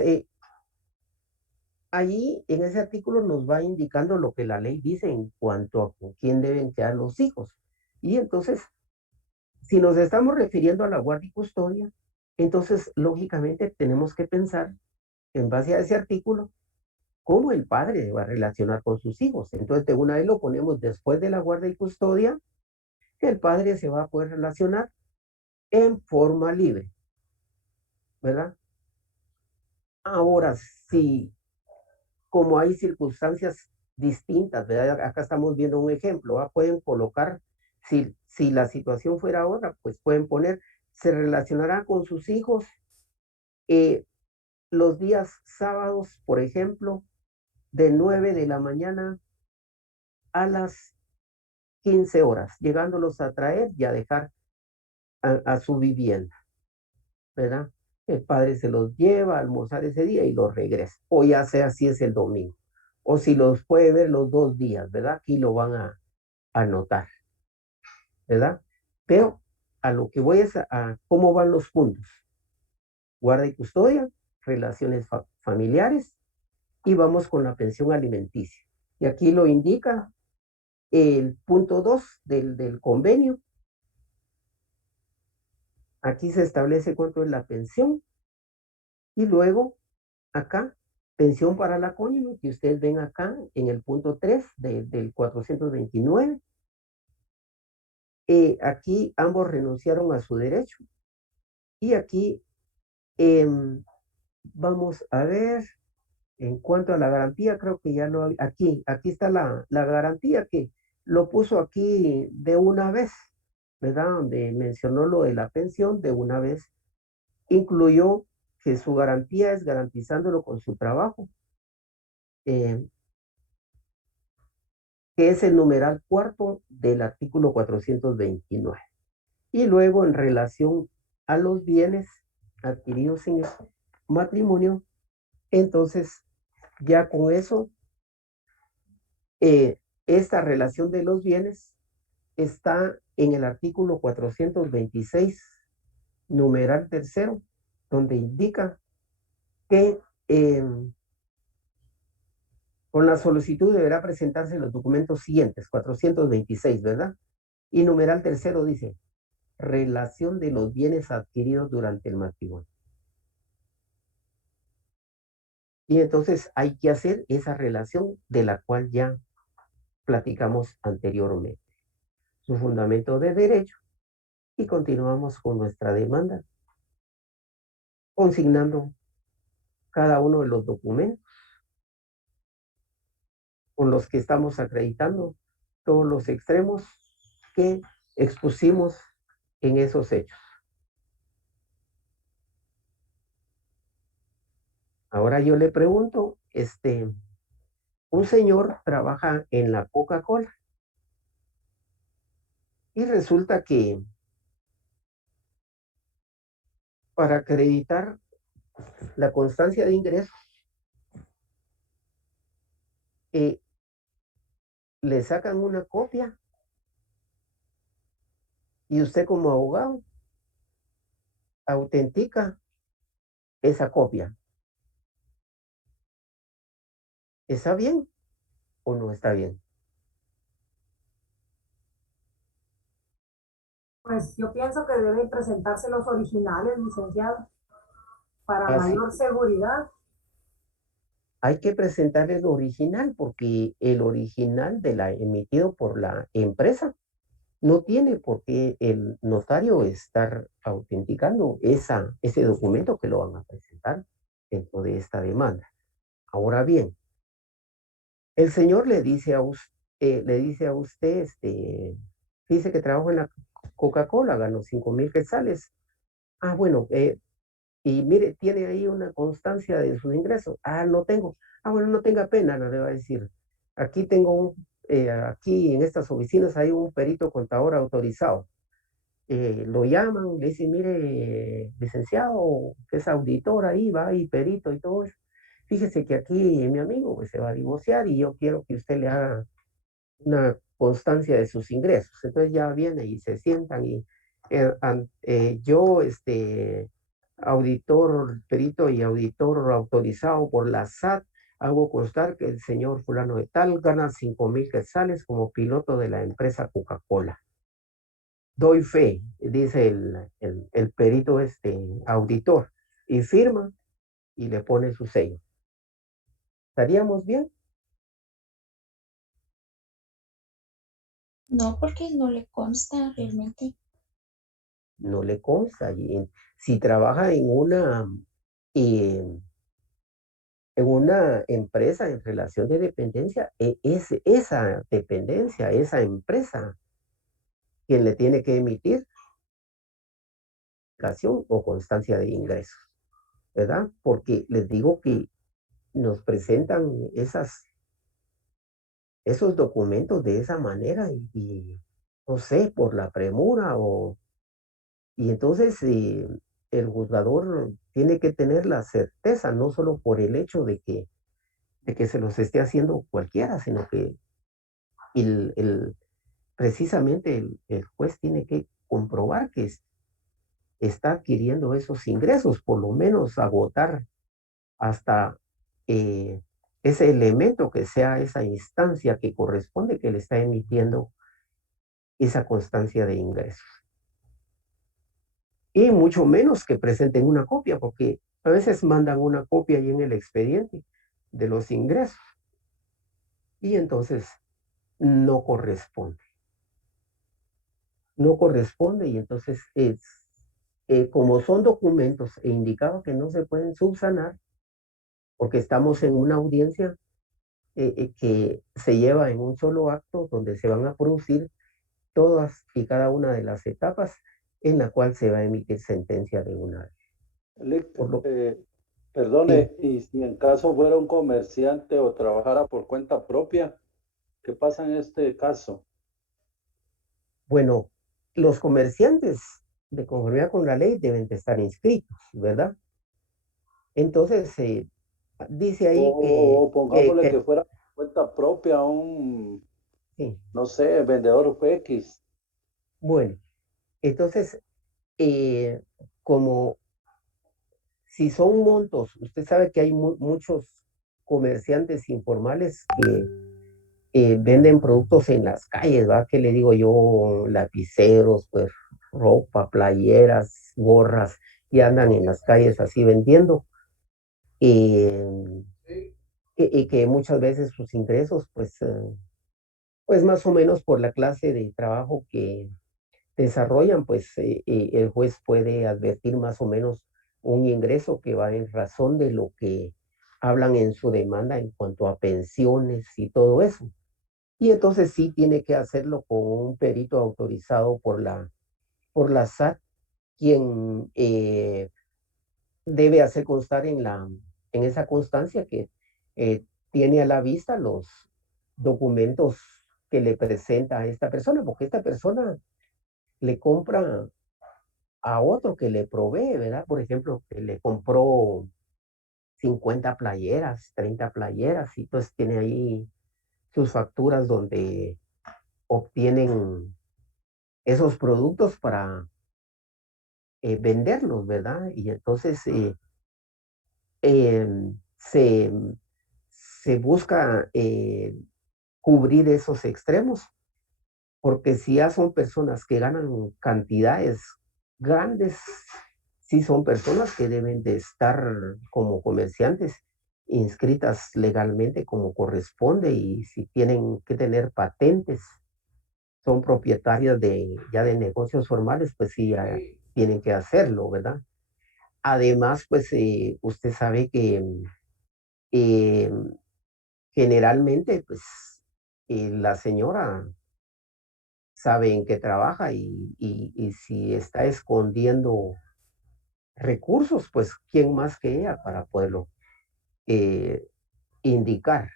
allí en ese artículo nos va indicando lo que la ley dice en cuanto a con quién deben quedar los hijos. Y entonces, si nos estamos refiriendo a la guardia y custodia, entonces lógicamente tenemos que pensar en base a ese artículo cómo el padre va a relacionar con sus hijos. Entonces, de una vez lo ponemos después de la guardia y custodia, que el padre se va a poder relacionar en forma libre, ¿verdad? Ahora, si como hay circunstancias distintas, ¿verdad? Acá estamos viendo un ejemplo, ¿verdad? Pueden colocar, si la situación fuera otra, pues pueden poner, se relacionará con sus hijos los días sábados, por ejemplo, de 9 de la mañana a las 15 horas, llegándolos a traer y a dejar a su vivienda, ¿verdad? El padre se los lleva a almorzar ese día y los regresa, o ya sea si es el domingo, o si los puede ver los 2 días, ¿verdad? Aquí lo van a anotar, ¿verdad? Pero a lo que voy es a cómo van los puntos. Guarda y custodia, relaciones familiares, y vamos con la pensión alimenticia. Y aquí lo indica el punto 2 del convenio. Aquí se establece cuánto es la pensión. Y luego, acá, pensión para la cónyuge, que ustedes ven acá en el punto 3 del 429. Aquí ambos renunciaron a su derecho. Y aquí vamos a ver, en cuanto a la garantía, creo que ya no hay, aquí está la garantía que lo puso aquí de una vez, ¿verdad? Donde mencionó lo de la pensión de una vez, incluyó que su garantía es garantizándolo con su trabajo, que es el numeral 4 del artículo 429. Y luego en relación a los bienes adquiridos en el matrimonio, entonces ya con eso, esta relación de los bienes está en el artículo 426, numeral 3, donde indica que con la solicitud deberá presentarse los documentos siguientes, 426, ¿verdad? Y numeral 3 dice, relación de los bienes adquiridos durante el matrimonio. Y entonces hay que hacer esa relación de la cual ya platicamos anteriormente. Su fundamento de derecho, y continuamos con nuestra demanda, consignando cada uno de los documentos con los que estamos acreditando todos los extremos que expusimos en esos hechos. Ahora yo le pregunto, un señor trabaja en la Coca-Cola y resulta que para acreditar la constancia de ingresos, eh, le sacan una copia y usted como abogado autentica esa copia. ¿Está bien o no está bien? Pues yo pienso que deben presentarse los originales, licenciado, para Así, mayor seguridad. hay que presentar el original porque el original emitido por la empresa no tiene por qué el notario estar autenticando ese documento que lo van a presentar dentro de esta demanda. Ahora bien, el señor le dice a usted, dice que trabaja en la Coca-Cola, ganó 5,000 quetzales. Ah, bueno, y mire, tiene ahí una constancia de sus ingresos. Ah, no tengo. Ah, bueno, no tenga pena, no le va a decir. Aquí en estas oficinas hay un perito contador autorizado. Lo llaman, le dicen, mire, licenciado, que es auditor ahí, va y perito y todo eso. Fíjese que aquí mi amigo pues, se va a divorciar y yo quiero que usted le haga una constancia de sus ingresos. Entonces ya viene y se sientan y yo, auditor, perito y auditor autorizado por la SAT, hago constar que el señor fulano de tal gana 5,000 quetzales como piloto de la empresa Coca-Cola. Doy fe, dice el perito auditor, y firma y le pone su sello. ¿Estaríamos bien? No, porque no le consta realmente. No le consta. Y si trabaja en una empresa en relación de dependencia, es esa dependencia, esa empresa, quien le tiene que emitir declaración o constancia de ingresos, ¿verdad? Porque les digo que nos presentan esos documentos de esa manera y no sé, por la premura y entonces el juzgador tiene que tener la certeza, no solo por el hecho de que se los esté haciendo cualquiera, sino que el, el- precisamente el juez tiene que comprobar que está adquiriendo esos ingresos, por lo menos agotar hasta eh, ese elemento que sea esa instancia que corresponde que le está emitiendo esa constancia de ingresos. Y mucho menos que presenten una copia, porque a veces mandan una copia ahí en el expediente de los ingresos y entonces no corresponde. No corresponde y entonces como son documentos e indicado que no se pueden subsanar, porque estamos en una audiencia que se lleva en un solo acto donde se van a producir todas y cada una de las etapas en la cual se va a emitir sentencia de una vez. Por lo Perdone, y si en caso fuera un comerciante o trabajara por cuenta propia, ¿qué pasa en este caso? Bueno, los comerciantes de conformidad con la ley deben de estar inscritos, ¿verdad? Entonces, dice ahí O pongámosle que que fuera por cuenta propia un, sí. no sé, vendedor X. Bueno, entonces, eh, como si son montos, usted sabe que hay muchos comerciantes informales que venden productos en las calles, ¿va? ¿Qué le digo yo? Lapiceros, pues ropa, playeras, gorras, y andan en las calles así vendiendo. eh, y que muchas veces sus ingresos, pues más o menos por la clase de trabajo que desarrollan, pues el juez puede advertir más o menos un ingreso que va en razón de lo que hablan en su demanda en cuanto a pensiones y todo eso. Y entonces sí tiene que hacerlo con un perito autorizado por la SAT, quien debe hacer constar en esa constancia que tiene a la vista los documentos que le presenta a esta persona, porque esta persona le compra a otro que le provee, ¿verdad? Por ejemplo, que le compró 50 playeras, 30 playeras, y pues tiene ahí sus facturas donde obtienen esos productos para venderlos, ¿verdad? Y entonces se, se busca cubrir esos extremos, porque si ya son personas que ganan cantidades grandes, sí son personas que deben de estar como comerciantes inscritas legalmente como corresponde, y si tienen que tener patentes, son propietarias de ya de negocios formales, pues sí, ya tienen que hacerlo, ¿verdad? Además, pues usted sabe que eh, generalmente, pues la señora sabe en qué trabaja, y si está escondiendo recursos, pues quién más que ella para poderlo eh, indicar.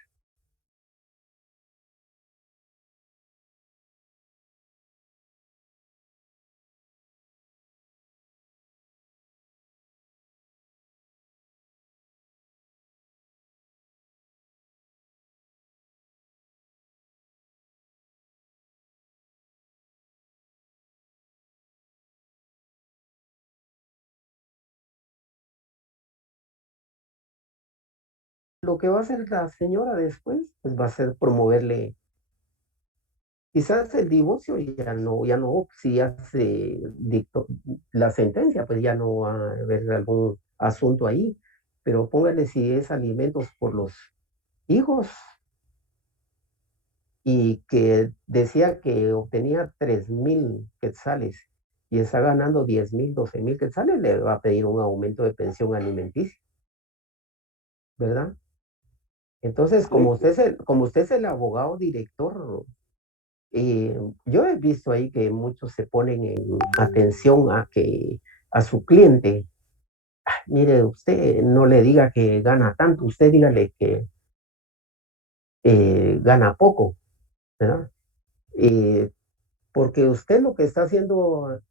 Lo que va a hacer la señora después, pues va a ser promoverle quizás el divorcio, y ya no, si ya se dictó la sentencia, pues ya no va a haber algún asunto ahí, pero póngale si es alimentos por los hijos, y que decía que obtenía 3,000 quetzales y está ganando 10,000, 12,000 quetzales, le va a pedir un aumento de pensión alimenticia, ¿verdad? Entonces, como usted es el abogado director, yo he visto ahí que muchos se ponen en atención a su cliente. Mire, usted no le diga que gana tanto, usted dígale que gana poco, ¿verdad? Eh, Porque usted lo que está haciendo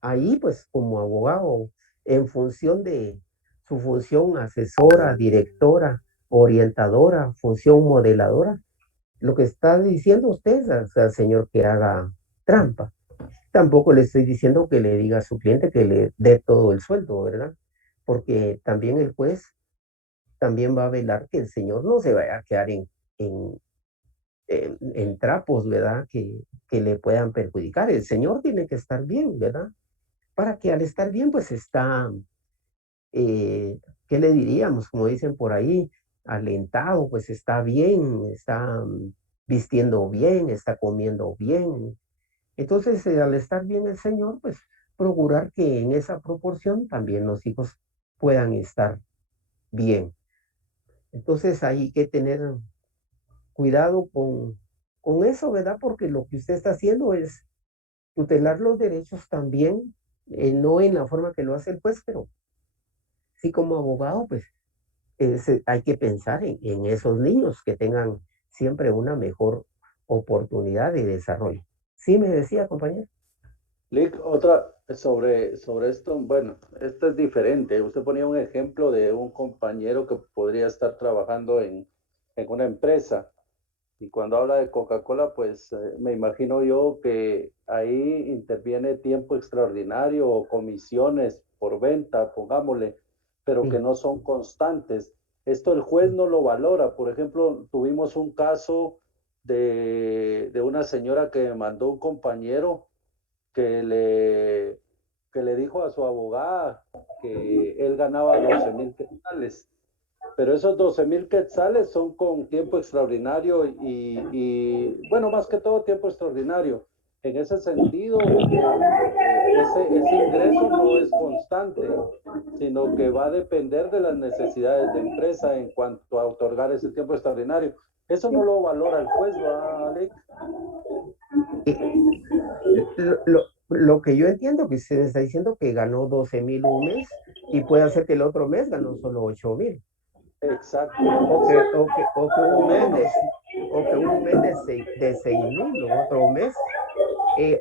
ahí, pues como abogado, en función de su función asesora, directora, orientadora, función modeladora, lo que está diciendo usted es al señor que haga trampa. Tampoco le estoy diciendo que le diga a su cliente que le dé todo el sueldo, ¿verdad? Porque también el juez también va a velar que el señor no se vaya a quedar en, en trapos, ¿verdad? Que le puedan perjudicar. El señor tiene que estar bien, ¿verdad? Para que al estar bien, pues está, ¿qué le diríamos? Como dicen por ahí, alentado, pues está bien, está vistiendo bien, está comiendo bien. Entonces, al estar bien el señor, pues procurar que en esa proporción también los hijos puedan estar bien. Entonces, hay que tener cuidado con eso, ¿verdad? Porque lo que usted está haciendo es tutelar los derechos también, no en la forma que lo hace el juez, pero sí como abogado, pues hay que pensar en esos niños que tengan siempre una mejor oportunidad de desarrollo. Sí, me decía, compañero. Lick, otra sobre esto, bueno, esto es diferente. Usted ponía un ejemplo de un compañero que podría estar trabajando en una empresa. Y cuando habla de Coca-Cola, pues me imagino yo que ahí interviene tiempo extraordinario o comisiones por venta, pongámosle, pero que Sí, no son constantes. Esto el juez no lo valora. Por ejemplo, tuvimos un caso de una señora que mandó un compañero que le, que le dijo a su abogada que él ganaba 12,000 quetzales, pero esos 12,000 quetzales son con tiempo extraordinario bueno, más que todo tiempo extraordinario. En ese sentido, ese ingreso no es constante, sino que va a depender de las necesidades de empresa en cuanto a otorgar ese tiempo extraordinario. Eso no lo valora el juez, ¿va, Alec? lo que yo entiendo que usted está diciendo que ganó 12,000 un mes y puede hacer que el otro mes ganó solo 8,000. Exacto. O que, o que, o que hubo un mes Menos. que hubo un mes de 6,000, o otro mes.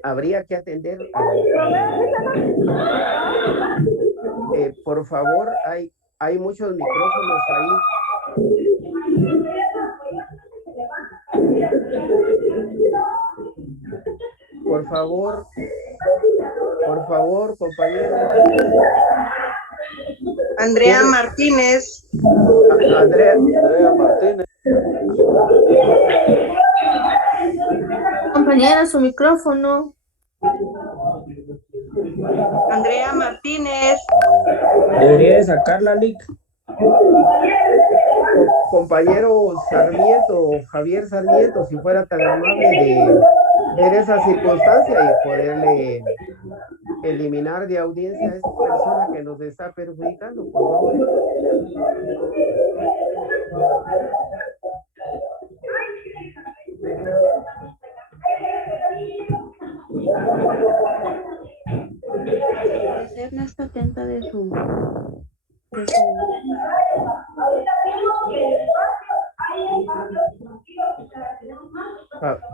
Habría que atender por favor, hay muchos micrófonos ahí. Por favor, compañero. Andrea Martínez. Andrea Martínez. Compañera, su micrófono. Andrea Martínez. Debería de sacarla, Lick. Compañero Sarmiento, Javier Sarmiento, si fuera tan amable de ver esa circunstancia y poderle eliminar de audiencia a esta persona que nos está perjudicando, por favor. Ser no está atenta de su...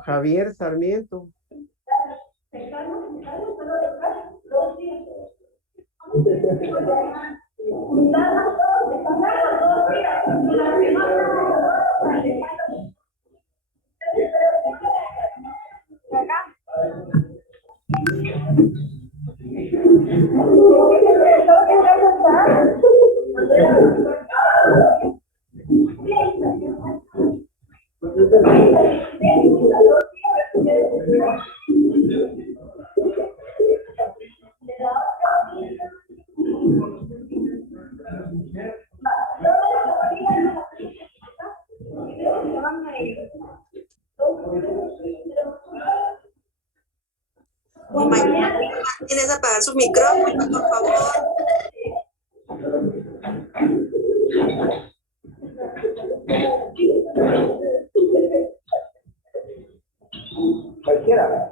Javier Sarmiento. Compañera, tienes que apagar su micrófono, por favor. Cualquiera.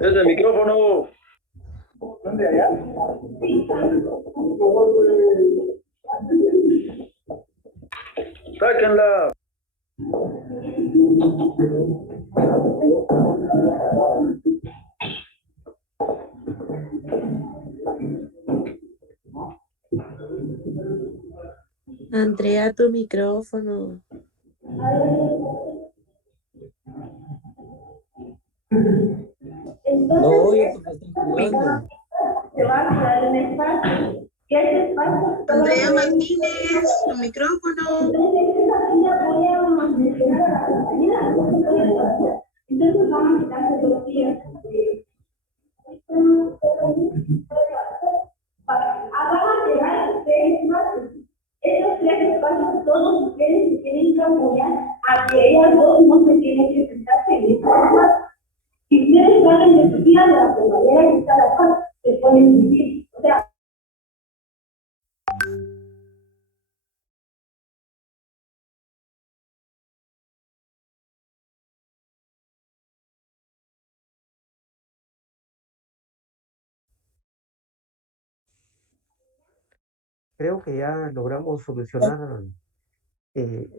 Desde el micrófono. ¿Dónde allá? Sáquenla. Andrea, tu micrófono. No oye porque están jugando. Andrea Martínez, su micrófono. Entonces vamos a quitarse 2 días. Vamos a llegar 3 martes. Esos 3 espacios, todos ustedes se tienen que apoyar a que ellas dos no se tienen que sentarse en esta mesa. Si ustedes salen de su día de la compañera que está acá, se pueden vivir. O sea, Creo que ya logramos solucionar.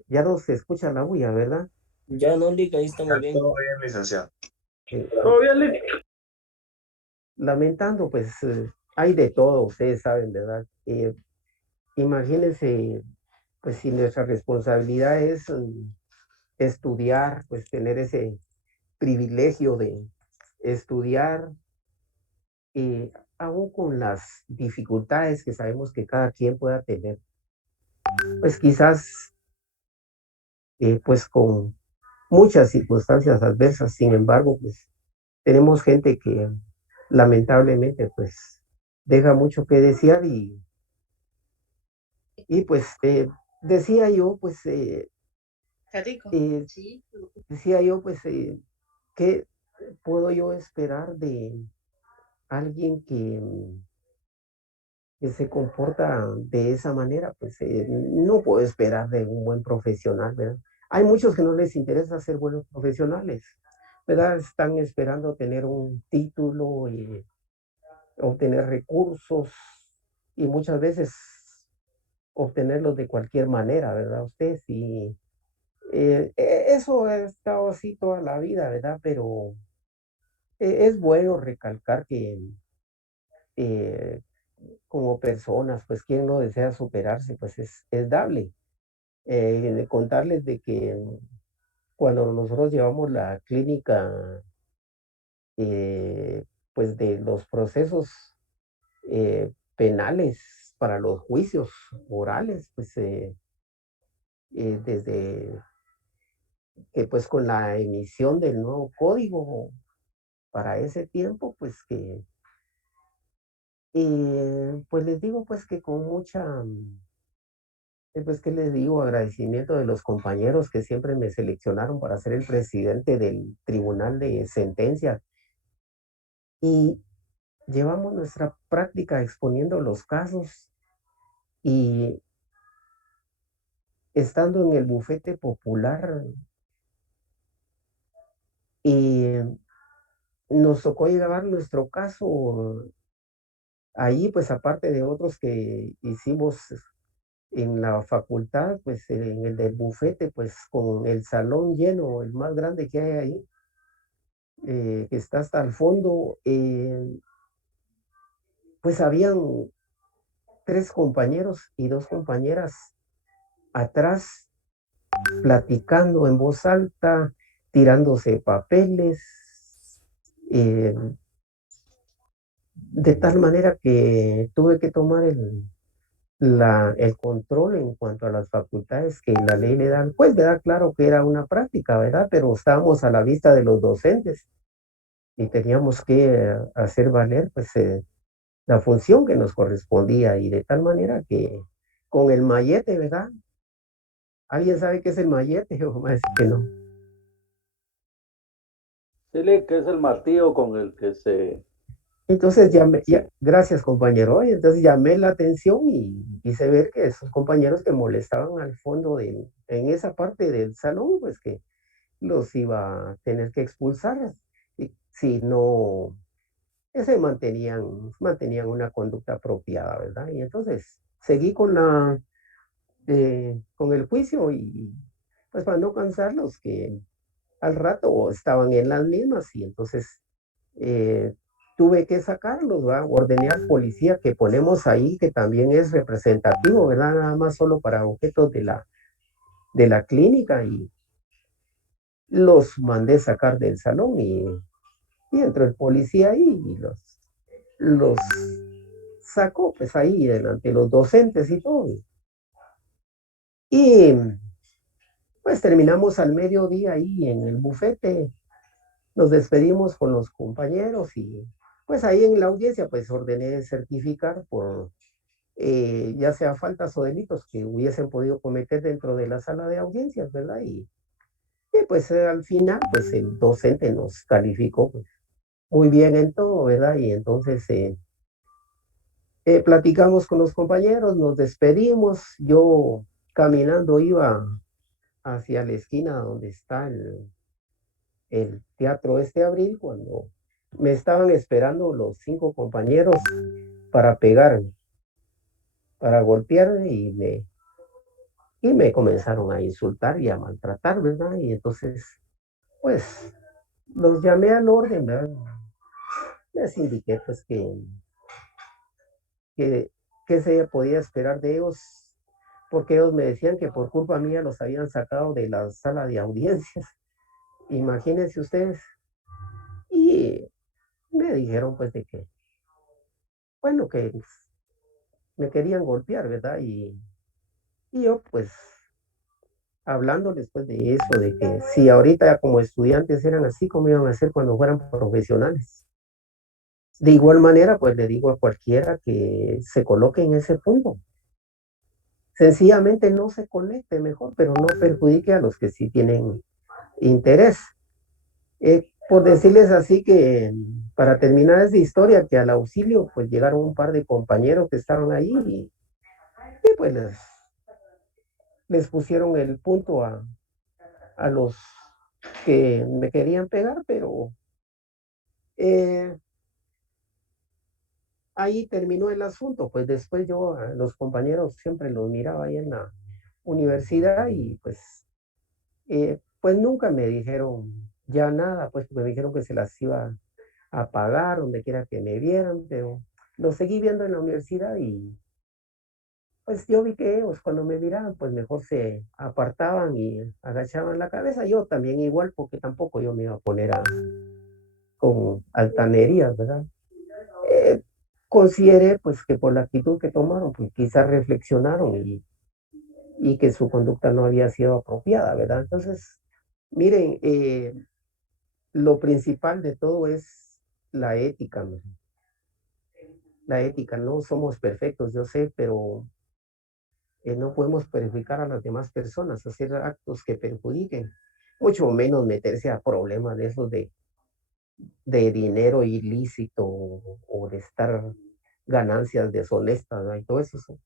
Ya no se escucha la bulla, ¿verdad? Ya no, Lick, ahí estamos bien. Todo bien, licenciado. Todo bien, Lick. Lamentando, pues hay de todo, ustedes saben, ¿verdad? Imagínense, pues si nuestra responsabilidad es estudiar, pues tener ese privilegio de estudiar, aún con las dificultades que sabemos que cada quien pueda tener, pues quizás, pues con muchas circunstancias adversas, sin embargo, pues tenemos gente que lamentablemente, pues deja mucho que desear y pues decía yo, pues, decía yo, pues, ¿qué puedo yo esperar de alguien que que se comporta de esa manera, pues no puedo esperar de un buen profesional, ¿verdad? Hay muchos que no les interesa ser buenos profesionales, ¿verdad? Están esperando tener un título y obtener recursos y muchas veces obtenerlos de cualquier manera, ¿verdad? Usted sí, eso ha estado así toda la vida, ¿verdad? Pero es bueno recalcar que eh, como personas, pues quien no desea superarse, pues es dable. De contarles de que cuando nosotros llevamos la clínica, pues de los procesos penales para los juicios orales, pues desde que pues con la emisión del nuevo código para ese tiempo, pues que, pues les digo pues que con mucha, pues que les digo, agradecimiento de los compañeros que siempre me seleccionaron para ser el presidente del tribunal de sentencia y llevamos nuestra práctica exponiendo los casos y estando en el bufete popular y nos tocó llevar nuestro caso ahí, pues aparte de otros que hicimos en la facultad, pues en el del bufete, pues con el salón lleno, el más grande que hay ahí, que está hasta el fondo, pues habían 3 compañeros y 2 compañeras atrás platicando en voz alta, tirándose papeles, eh, de tal manera que tuve que tomar el control en cuanto a las facultades que la ley le da. Pues, ¿verdad? Claro que era una práctica, ¿verdad? Pero estábamos a la vista de los docentes y teníamos que hacer valer, pues, la función que nos correspondía y de tal manera que con el mallete, ¿verdad? ¿Alguien sabe qué es el mallete? O más que no. Dile que es el martillo con el que se... Entonces gracias compañero, y entonces llamé la atención y hice ver que esos compañeros que molestaban al fondo en esa parte del salón, pues que los iba a tener que expulsar, y si no, mantenían una conducta apropiada, ¿verdad? Y entonces seguí con el juicio y pues para no cansarlos, que al rato estaban en las mismas y entonces eh, tuve que sacarlos, ¿va? Ordené al policía que ponemos ahí, que también es representativo, ¿verdad? Nada más solo para objetos de la clínica y los mandé sacar del salón y entró el policía ahí y los sacó pues ahí delante de los docentes y todo. Y pues terminamos al mediodía ahí en el bufete, nos despedimos con los compañeros y pues ahí en la audiencia pues ordené certificar por ya sea faltas o delitos que hubiesen podido cometer dentro de la sala de audiencias, ¿verdad? Y pues al final pues el docente nos calificó pues, muy bien en todo, ¿verdad? Y entonces platicamos con los compañeros, nos despedimos, yo caminando iba hacia la esquina donde está el Teatro Este Abril cuando me estaban esperando los 5 compañeros para pegarme, para golpearme y me comenzaron a insultar y a maltratar, ¿verdad? Y entonces, pues, los llamé al orden, ¿verdad? Les indiqué, pues, que, que se podía esperar de ellos, porque ellos me decían que por culpa mía los habían sacado de la sala de audiencias. Imagínense ustedes. Y me dijeron, pues, de que, bueno, que me querían golpear, ¿verdad? Y yo, pues, hablando después de eso, de que si ahorita como estudiantes eran así, ¿cómo iban a ser cuando fueran profesionales? De igual manera, pues le digo a cualquiera que se coloque en ese punto. Sencillamente no se conecte mejor, pero no perjudique a los que sí tienen interés. por decirles así que para terminar esa historia, que al auxilio pues llegaron un par de compañeros que estaban ahí y pues les pusieron el punto a los que me querían pegar, pero eh, ahí terminó el asunto. Pues después yo a los compañeros siempre los miraba ahí en la universidad y pues nunca me dijeron ya nada, pues me dijeron que se las iba a pagar donde quiera que me vieran, pero los seguí viendo en la universidad y pues yo vi que ellos cuando me miraban, pues mejor se apartaban y agachaban la cabeza. Yo también igual, porque tampoco yo me iba a poner con altanerías, ¿verdad? Eh, Consideré pues que por la actitud que tomaron, pues quizás reflexionaron y que su conducta no había sido apropiada, ¿verdad? Entonces, miren, lo principal de todo es la ética, ¿no? La ética, no somos perfectos, yo sé, pero no podemos perjudicar a las demás personas, hacer actos que perjudiquen, mucho menos meterse a problemas de esos de dinero ilícito o de estar ganancias deshonestas, ¿no? Y todo eso.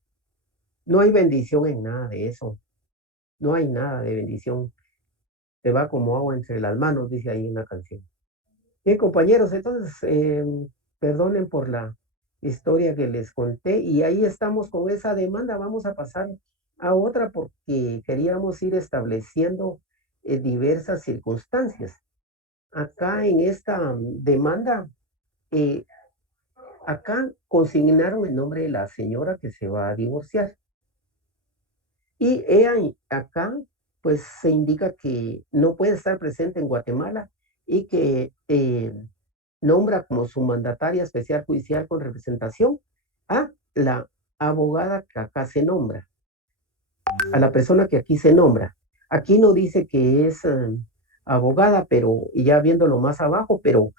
No hay bendición en nada de eso. No hay nada de bendición. Te va como agua entre las manos, dice ahí una canción. Bien, compañeros, entonces, perdonen por la historia que les conté y ahí estamos con esa demanda. Vamos a pasar a otra porque queríamos ir estableciendo diversas circunstancias. Acá en esta demanda, acá consignaron el nombre de la señora que se va a divorciar. Y ella acá, pues se indica que no puede estar presente en Guatemala y que nombra como su mandataria especial judicial con representación a la abogada que acá se nombra, a la persona que aquí se nombra. Aquí no dice que es abogada, pero y ya viéndolo más abajo, pero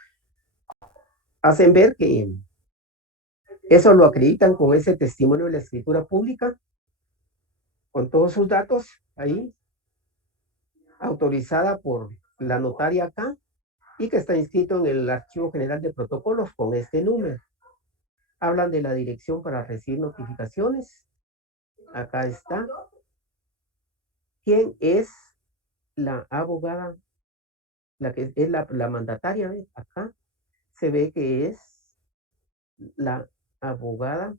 hacen ver que eso lo acreditan con ese testimonio de la escritura pública, con todos sus datos ahí, autorizada por la notaria acá y que está inscrito en el Archivo General de Protocolos con este número. Hablan de la dirección para recibir notificaciones. Acá está. ¿Quién es la abogada? La que es la mandataria, ¿ves? Acá se ve que es la abogada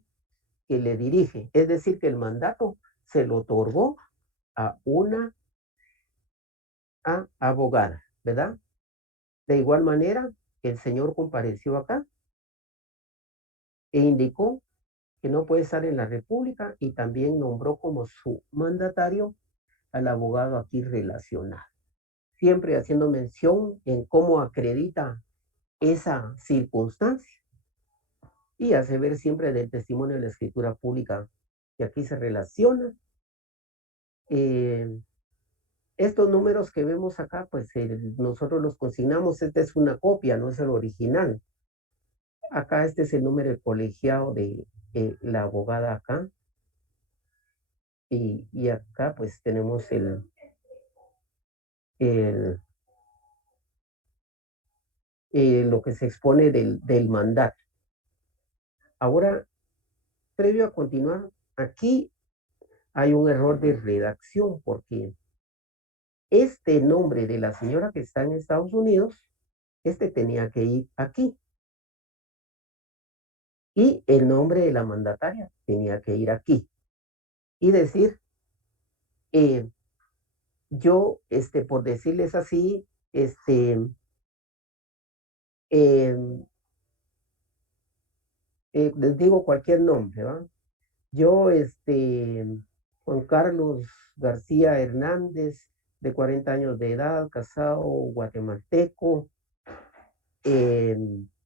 que le dirige. Es decir, que el mandato se lo otorgó a una abogada, ¿verdad? De igual manera, el señor compareció acá e indicó que no puede estar en la República y también nombró como su mandatario al abogado aquí relacionado. Siempre haciendo mención en cómo acredita esa circunstancia y hace ver siempre del testimonio de la escritura pública que aquí se relaciona. Estos números que vemos acá, pues nosotros los consignamos, esta es una copia, no es el original. Acá este es el número colegiado de la abogada acá. Y acá pues tenemos lo que se expone del mandato. Ahora, previo a continuar, aquí hay un error de redacción porque este nombre de la señora que está en Estados Unidos, este tenía que ir aquí. Y el nombre de la mandataria tenía que ir aquí. Y decir, yo, por decirles así, les digo cualquier nombre, ¿va? Yo, Juan Carlos García Hernández, de 40 años de edad, casado, guatemalteco,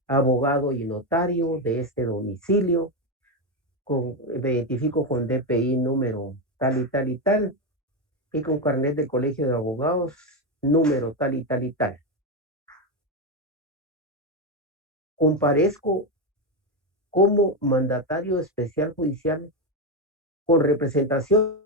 abogado y notario de este domicilio, me identifico con DPI número tal y tal y tal, y con carnet de colegio de abogados número tal y tal y tal. Comparezco como mandatario especial judicial con representación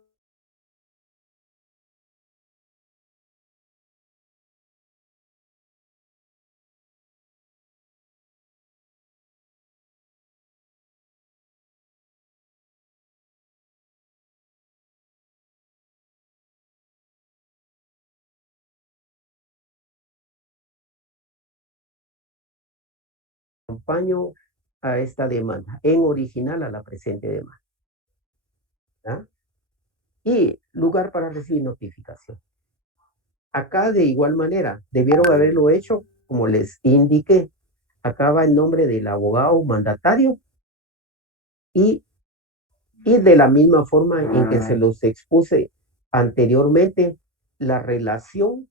acompaño a esta demanda, en original a la presente demanda. ¿Ya? Y lugar para recibir notificación. Acá de igual manera, debieron haberlo hecho, como les indiqué, acá va el nombre del abogado mandatario y de la misma forma en que se los expuse anteriormente, la relación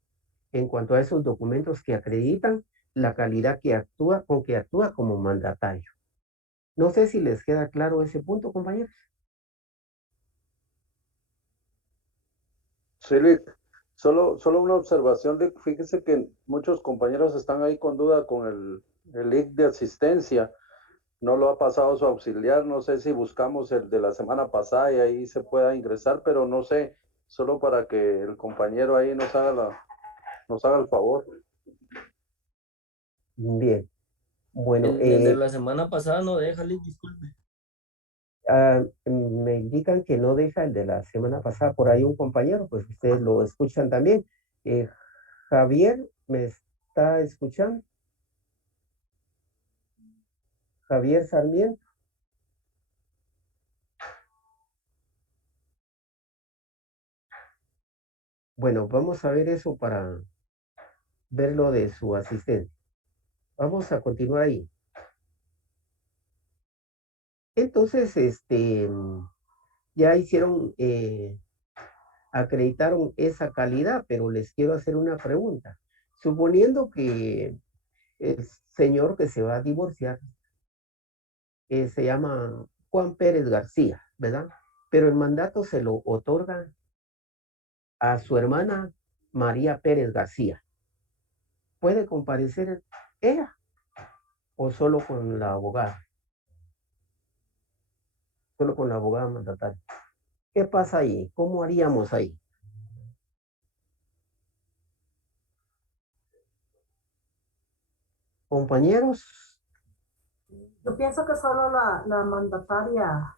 en cuanto a esos documentos que acreditan la calidad con que actúa como mandatario. No sé si les queda claro ese punto, compañeros. Sí, Lick, solo una observación, Lick. Fíjese que muchos compañeros están ahí con duda con el Lick de asistencia. No lo ha pasado su auxiliar. No sé si buscamos el de la semana pasada y ahí se pueda ingresar, pero no sé, solo para que el compañero ahí nos haga el favor. Bien. Bueno, El de la semana pasada no deja, Lick, disculpe. me indican que no deja el de la semana pasada por ahí un compañero, pues ustedes lo escuchan también. Javier, ¿me está escuchando? Javier Sarmiento. Bueno, vamos a ver eso para ver lo de su asistente. Vamos a continuar ahí. Entonces, ya hicieron, acreditaron esa calidad, pero les quiero hacer una pregunta. Suponiendo que el señor que se va a divorciar se llama Juan Pérez García, ¿verdad? Pero el mandato se lo otorga a su hermana María Pérez García. ¿Puede comparecer ella o solo con la abogada? Solo con la abogada mandataria. ¿Qué pasa ahí? ¿Cómo haríamos ahí? Compañeros. Yo pienso que solo la mandataria,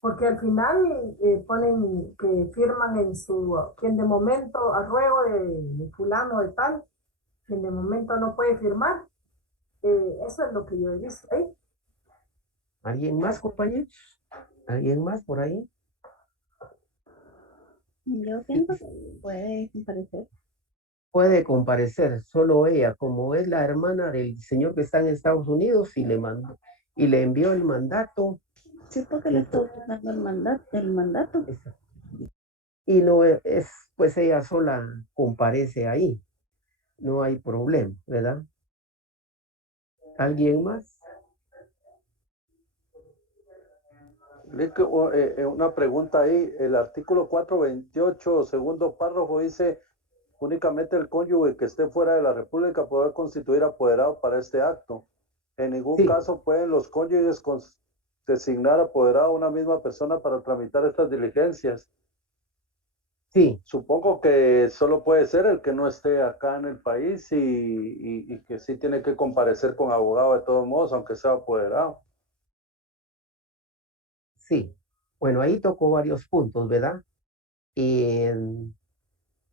porque al final ponen que firman en quien de momento, a ruego de fulano de tal, quien de momento no puede firmar. Eso es lo que yo he visto ahí. ¿Alguien más, compañeros? ¿Alguien más por ahí? Yo pienso que puede comparecer. Puede comparecer solo ella, como es la hermana del señor que está en Estados Unidos y le envió el mandato. Sí, porque le está otorgando el mandato. Y no es, pues ella sola comparece ahí. No hay problema, ¿verdad? ¿Alguien más? Una pregunta ahí. El artículo 428, segundo párrafo, dice: únicamente el cónyuge que esté fuera de la República podrá constituir apoderado para este acto. En ningún caso pueden los cónyuges designar apoderado a una misma persona para tramitar estas diligencias. Sí. Supongo que solo puede ser el que no esté acá en el país y que sí tiene que comparecer con abogado de todos modos, aunque sea apoderado. Sí. Bueno, ahí tocó varios puntos, ¿verdad?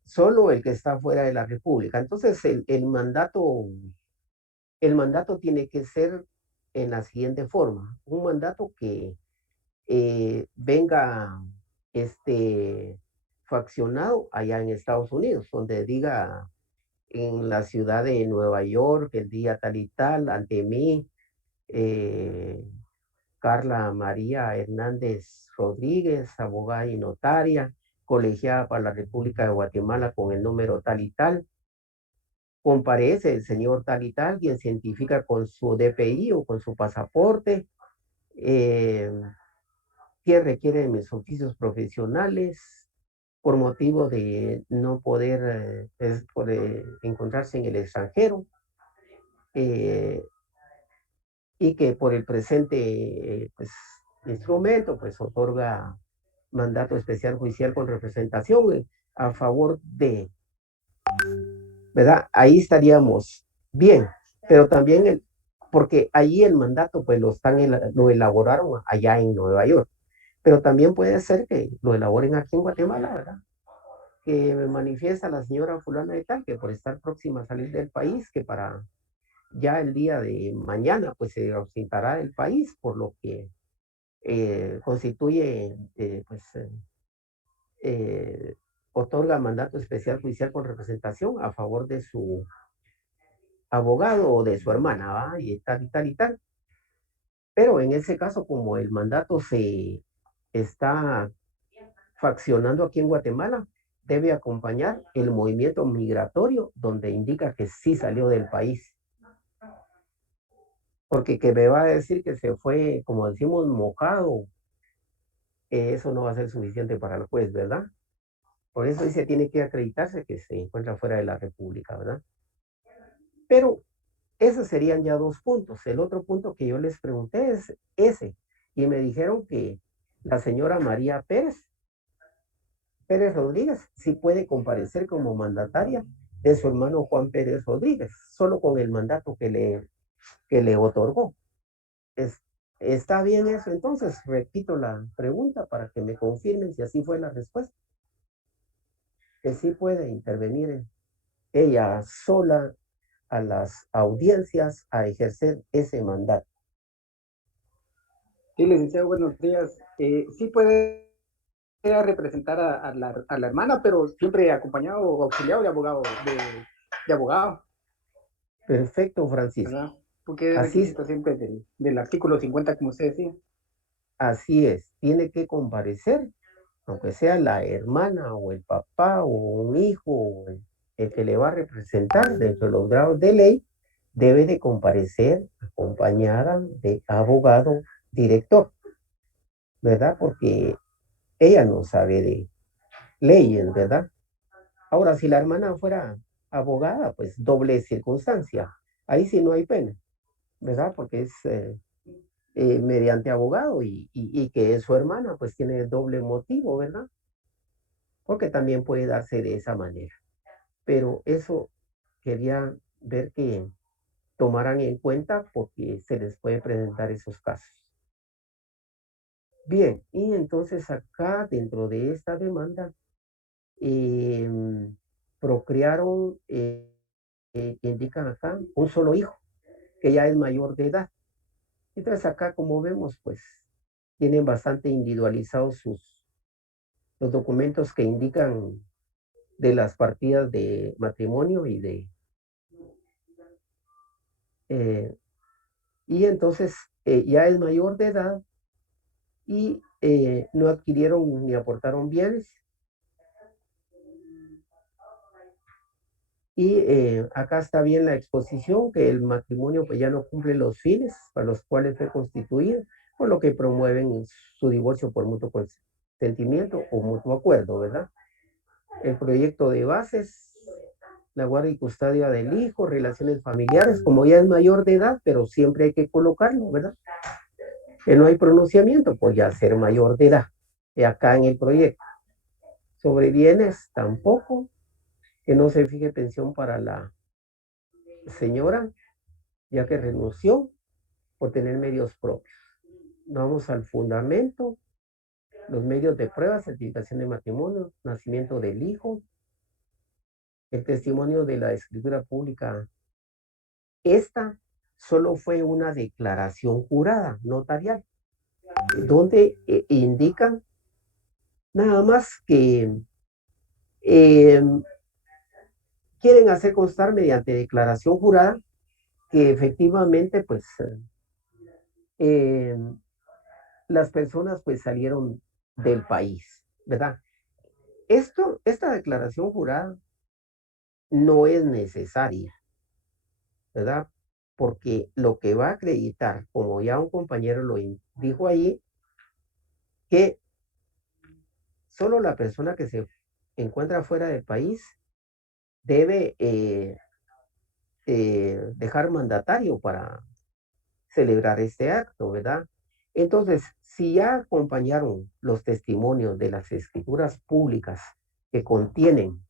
Solo el que está fuera de la República. Entonces, el mandato tiene que ser en la siguiente forma. Un mandato que venga faccionado allá en Estados Unidos, donde diga en la ciudad de Nueva York, el día tal y tal, ante mí, Carla María Hernández Rodríguez, abogada y notaria, colegiada para la República de Guatemala con el número tal y tal. Comparece el señor tal y tal, quien se identifica con su DPI o con su pasaporte, que requiere de mis oficios profesionales por motivo de no poder encontrarse en el extranjero, y que por el presente instrumento pues otorga mandato especial judicial con representación a favor de, ¿verdad? Ahí estaríamos bien, pero también porque allí el mandato pues lo elaboraron allá en Nueva York, pero también puede ser que lo elaboren aquí en Guatemala, ¿verdad? Que me manifiesta la señora fulana de tal que por estar próxima a salir del país, que para ya el día de mañana pues se ausentará del país, por lo que constituye, eh, otorga mandato especial judicial con representación a favor de su abogado o de su hermana, ¿va? Y tal y tal y tal. Pero en ese caso, como el mandato se está faccionando aquí en Guatemala, debe acompañar el movimiento migratorio donde indica que sí salió del país. Porque que me va a decir que se fue, como decimos, mojado, eso no va a ser suficiente para el juez, ¿verdad? Por eso dice, tiene que acreditarse que se encuentra fuera de la República, ¿verdad? Pero esos serían ya dos puntos. El otro punto que yo les pregunté es ese. Y me dijeron que la señora María Pérez Rodríguez sí puede comparecer como mandataria de su hermano Juan Pérez Rodríguez, solo con el mandato que le otorgó. ¿Está bien eso? Entonces, repito la pregunta para que me confirmen si así fue la respuesta. Que sí puede intervenir ella sola a las audiencias a ejercer ese mandato. Sí, licenciado, buenos días. Sí puede representar a la hermana, pero siempre acompañado o auxiliado de abogado, de abogado, Perfecto, Francisco. ¿verdad? Porque es Así, requisito siempre del artículo 50, como usted decía. así es, tiene que comparecer, aunque sea la hermana o el papá o un hijo o el que le va a representar dentro de los grados de ley, debe de comparecer acompañada de abogado director, ¿verdad? Porque ella no sabe de leyes, ¿verdad? Ahora, si la hermana fuera abogada, pues doble circunstancia. Ahí sí no hay pena, ¿verdad? Porque es mediante abogado y que es su hermana, pues tiene doble motivo, ¿verdad? Porque también puede darse de esa manera. Pero eso quería ver que tomaran en cuenta porque se les puede presentar esos casos. Bien, y entonces acá dentro de esta demanda procrearon, indican acá, un solo hijo, que ya es mayor de edad. Entonces acá, como vemos, pues tienen bastante individualizados los documentos que indican de las partidas de matrimonio y entonces ya es mayor de edad y no adquirieron ni aportaron bienes. Y acá está bien la exposición, que el matrimonio pues ya no cumple los fines para los cuales fue constituido, por lo que promueven su divorcio por mutuo consentimiento o mutuo acuerdo, ¿verdad? El proyecto de bases, la guardia y custodia del hijo, relaciones familiares, como ya es mayor de edad, pero siempre hay que colocarlo, ¿verdad? Que no hay pronunciamiento, pues ya ser mayor de edad, y acá en el proyecto. Sobre bienes tampoco, que no se fije pensión para la señora, ya que renunció por tener medios propios. Vamos al fundamento, los medios de prueba, certificación de matrimonio, nacimiento del hijo, el testimonio de la escritura pública. Esta solo fue una declaración jurada, notarial, donde indican nada más que quieren hacer constar mediante declaración jurada que efectivamente pues las personas pues salieron del país, ¿verdad? Esta declaración jurada no es necesaria, ¿verdad? Porque lo que va a acreditar, como ya un compañero lo dijo ahí, que solo la persona que se encuentra fuera del país debe dejar mandatario para celebrar este acto, ¿verdad? Entonces, si ya acompañaron los testimonios de las escrituras públicas que contienen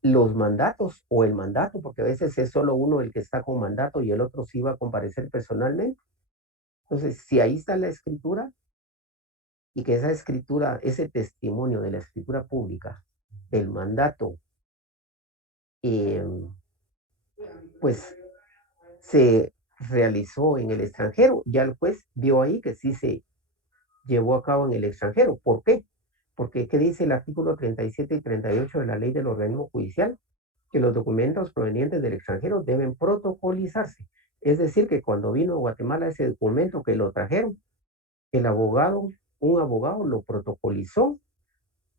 los mandatos o el mandato, porque a veces es solo uno el que está con mandato y el otro sí va a comparecer personalmente. Entonces, si ahí está la escritura y que esa escritura, ese testimonio de la escritura pública, del mandato, pues se realizó en el extranjero. Ya el juez vio ahí que sí se llevó a cabo en el extranjero. ¿Por qué? Porque ¿qué dice el artículo 37 y 38 de la ley del organismo judicial? Que los documentos provenientes del extranjero deben protocolizarse. Es decir, que cuando vino a Guatemala ese documento que lo trajeron, un abogado lo protocolizó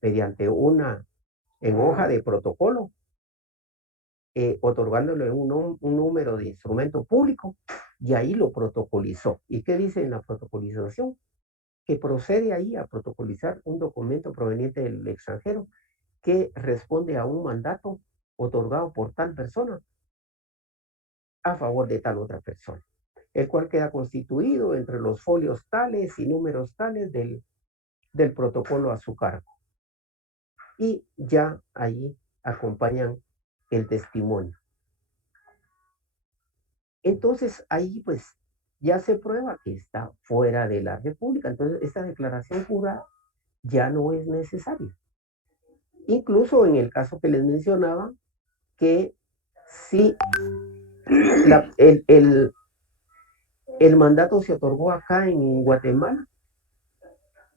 mediante en hoja de protocolo, otorgándole un número de instrumento público, y ahí lo protocolizó. ¿Y qué dice en la protocolización? Que procede ahí a protocolizar un documento proveniente del extranjero que responde a un mandato otorgado por tal persona a favor de tal otra persona, el cual queda constituido entre los folios tales y números tales del protocolo a su cargo. Y ya ahí acompañan el testimonio. Entonces ahí pues ya se prueba que está fuera de la República. Entonces esta declaración jurada ya no es necesaria. Incluso en el caso que les mencionaba, que si el mandato se otorgó acá en Guatemala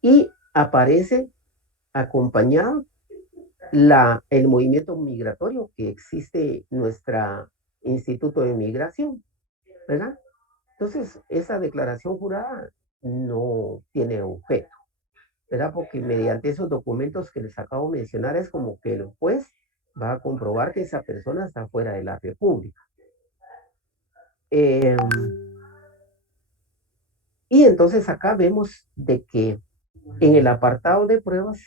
y aparece acompañado el movimiento migratorio que existe nuestro Instituto de Migración, ¿verdad? Entonces, esa declaración jurada no tiene objeto, ¿verdad? Porque mediante esos documentos que les acabo de mencionar es como que el juez va a comprobar que esa persona está fuera de la República. Y entonces acá vemos de que en el apartado de pruebas,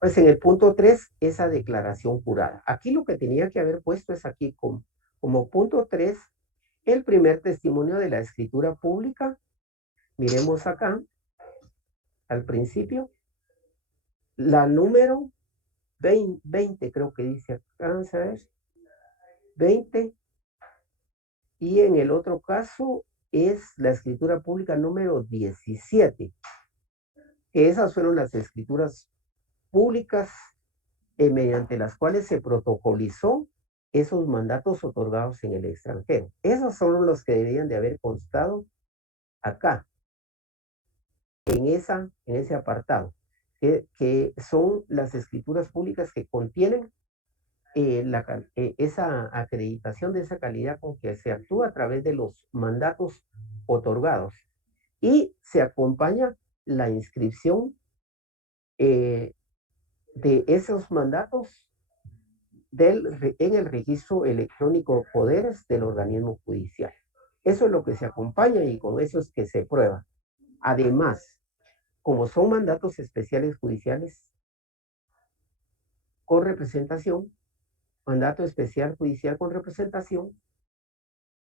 pues en el punto 3, esa declaración jurada. Aquí lo que tenía que haber puesto es aquí como punto 3, el primer testimonio de la escritura pública. Miremos acá, al principio, la número 20 creo que dice acá, vamos a ver, 20, y en el otro caso es la escritura pública número 17, que esas fueron las escrituras públicas mediante las cuales se protocolizó esos mandatos otorgados en el extranjero. Esos son los que deberían de haber constado acá, en ese apartado, que son las escrituras públicas que contienen esa acreditación de esa calidad con que se actúa a través de los mandatos otorgados. Y se acompaña la inscripción de esos mandatos en el registro electrónico poderes del organismo judicial. Eso es lo que se acompaña y con eso es que se prueba. Además, como son mandatos especiales judiciales con representación, mandato especial judicial con representación,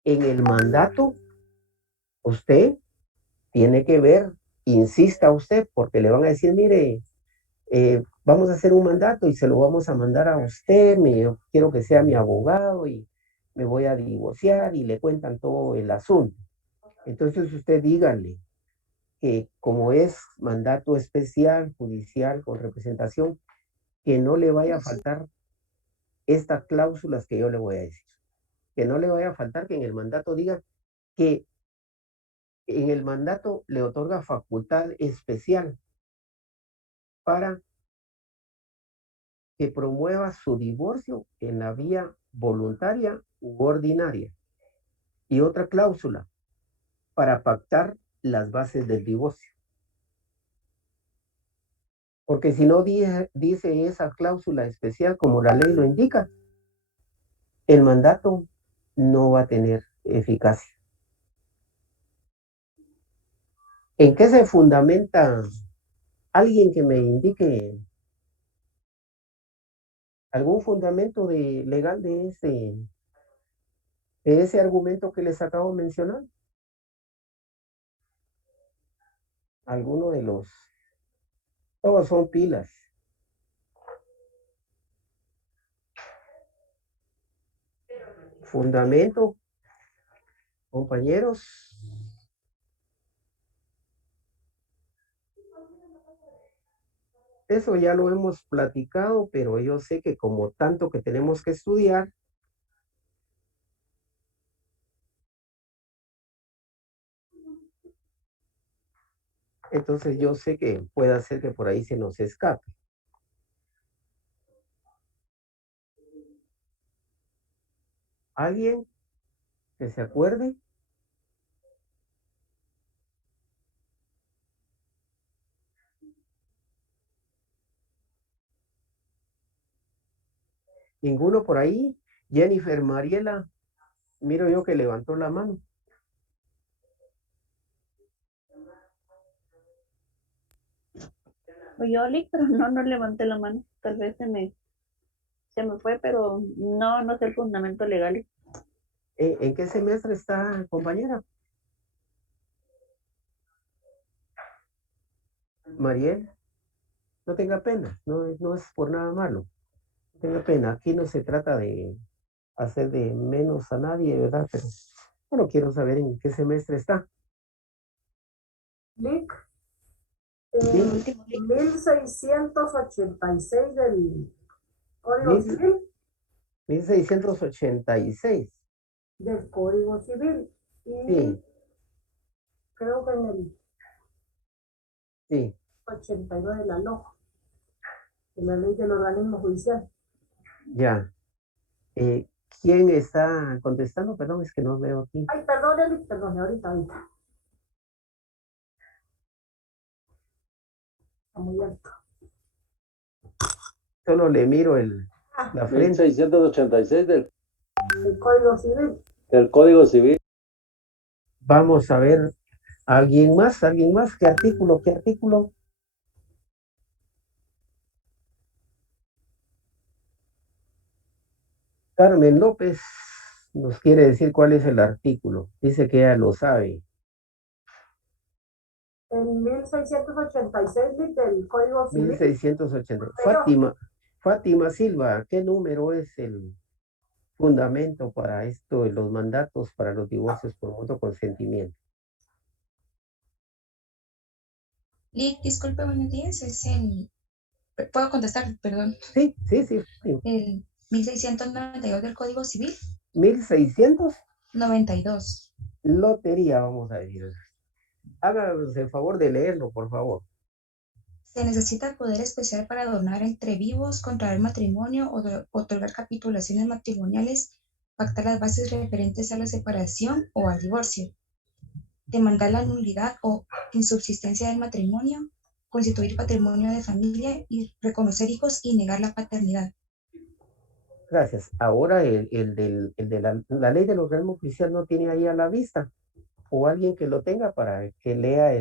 en el mandato usted tiene que ver, insista usted, porque le van a decir, mire, vamos a hacer un mandato y se lo vamos a mandar a usted, yo quiero que sea mi abogado y me voy a divorciar, y le cuentan todo el asunto. Entonces usted dígale que como es mandato especial judicial con representación, que no le vaya a faltar estas cláusulas que yo le voy a decir. Que no le vaya a faltar que en el mandato diga que en el mandato le otorga facultad especial para que promueva su divorcio en la vía voluntaria u ordinaria. Y otra cláusula, para pactar las bases del divorcio. Porque si no dice esa cláusula especial como la ley lo indica, el mandato no va a tener eficacia. ¿En qué se fundamenta? Alguien que me indique algún fundamento legal de ese argumento que les acabo de mencionar. Alguno de los... Todos son pilas. Fundamento, compañeros. Eso ya lo hemos platicado, pero yo sé que como tanto que tenemos que estudiar, entonces yo sé que puede ser que por ahí se nos escape. ¿Alguien que se acuerde? ¿Ninguno por ahí? Jennifer Mariela, miro yo que levantó la mano. Yo, Lick, pero no levanté la mano. Tal vez se me fue, pero no sé el fundamento legal. ¿En qué semestre está, compañera? Mariel, no tenga pena, no es por nada malo. No tenga pena, aquí no se trata de hacer de menos a nadie, ¿verdad? Pero bueno, quiero saber en qué semestre está. Lick, El último Lick. 1686 del Código Mil- Civil. 1686. Del Código Civil. Y Sí, creo que en el sí. 82 de la LOJ, de la Ley del Organismo Judicial. Ya. ¿Quién está contestando? Perdón, es que no veo aquí. Ay, perdón, Eli, perdón, ahorita. Está muy alto. Solo le miro la frente. 1686 del Código Civil. Código Civil. Vamos a ver. ¿Alguien más? ¿Qué artículo? Carmen López nos quiere decir cuál es el artículo. Dice que ella lo sabe. En 1686 del Código Civil. 1680. Pero- Fátima Silva, ¿qué número es el fundamento para esto de los mandatos para los divorcios por mutuo consentimiento? Lick, disculpe, buenos días. ¿Puedo contestar? Perdón. Sí. El 1692 del Código Civil. 1600. 92. Lotería, vamos a decir. Háganos el favor de leerlo, por favor. Se necesita poder especial para donar entre vivos, contraer matrimonio o otorgar capitulaciones matrimoniales, pactar las bases referentes a la separación o al divorcio, demandar la nulidad o insubsistencia del matrimonio, constituir patrimonio de familia y reconocer hijos y negar la paternidad. Gracias. Ahora el de la ley del organismo judicial no tiene ahí a la vista. O alguien que lo tenga para que lea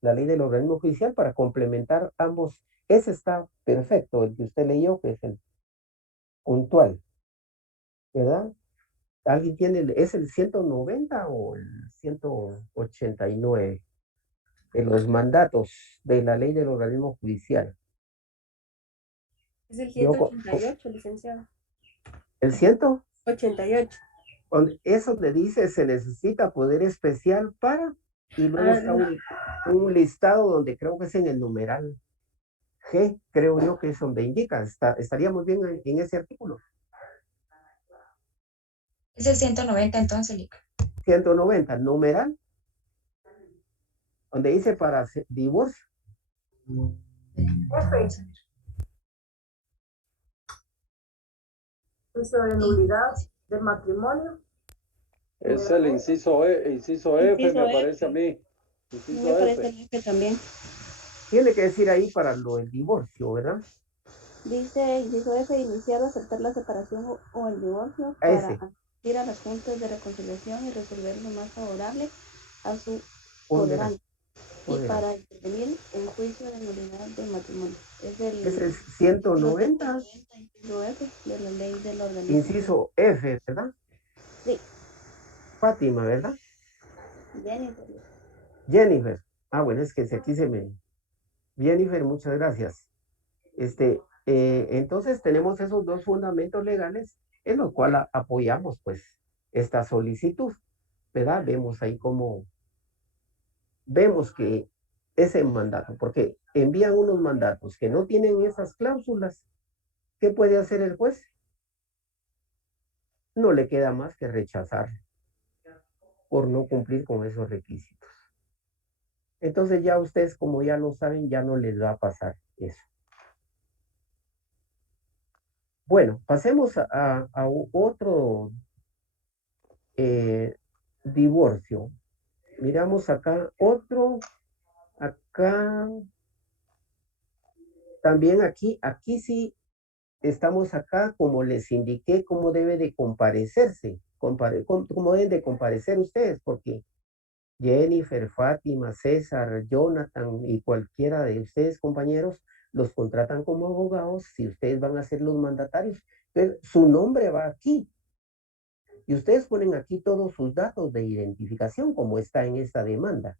la ley del organismo judicial para complementar ambos. Ese está perfecto, el que usted leyó, que es el puntual, ¿verdad? ¿Alguien tiene, es el 190 o el 189 de los mandatos de la ley del organismo judicial? Es el 188, licenciado. ¿El 188? 88. Eso le dice, se necesita poder especial para, y luego está un listado donde creo que es en el numeral G, creo yo que es donde indica, estaríamos bien en ese artículo. Es el 190 entonces, Lick. 190, numeral, donde dice para divorcio. F. Juicio de nulidad de matrimonio. Es el inciso F, me parece a mí. Me parece el F también. Tiene que decir ahí para lo del divorcio, ¿verdad? Dice inciso F, iniciar o aceptar la separación o el divorcio A ese. para asistir a las juntas de reconciliación y resolver lo más favorable a su Ponderante. tolerante y para intervenir en juicio de nulidad del matrimonio. Es el 190. Inciso F de la ley del organismo. Inciso F, ¿verdad? Sí. Fátima, ¿verdad? Jennifer. Jennifer. Bueno, es que aquí se me... Jennifer, muchas gracias. Entonces tenemos esos dos fundamentos legales en los cuales apoyamos pues esta solicitud, ¿verdad? Vemos ahí cómo, vemos que ese mandato, porque envían unos mandatos que no tienen esas cláusulas. ¿Qué puede hacer el juez? No le queda más que rechazar por no cumplir con esos requisitos. Entonces ya ustedes, como ya lo saben, ya no les va a pasar eso. Bueno, pasemos a otro divorcio. Miramos acá otro, acá, también aquí sí estamos acá, como les indiqué, cómo debe de comparecerse, cómo deben de comparecer ustedes, porque Jennifer, Fátima, César, Jonathan y cualquiera de ustedes, compañeros, los contratan como abogados si ustedes van a ser los mandatarios. Entonces, su nombre va aquí. Y ustedes ponen aquí todos sus datos de identificación, como está en esta demanda.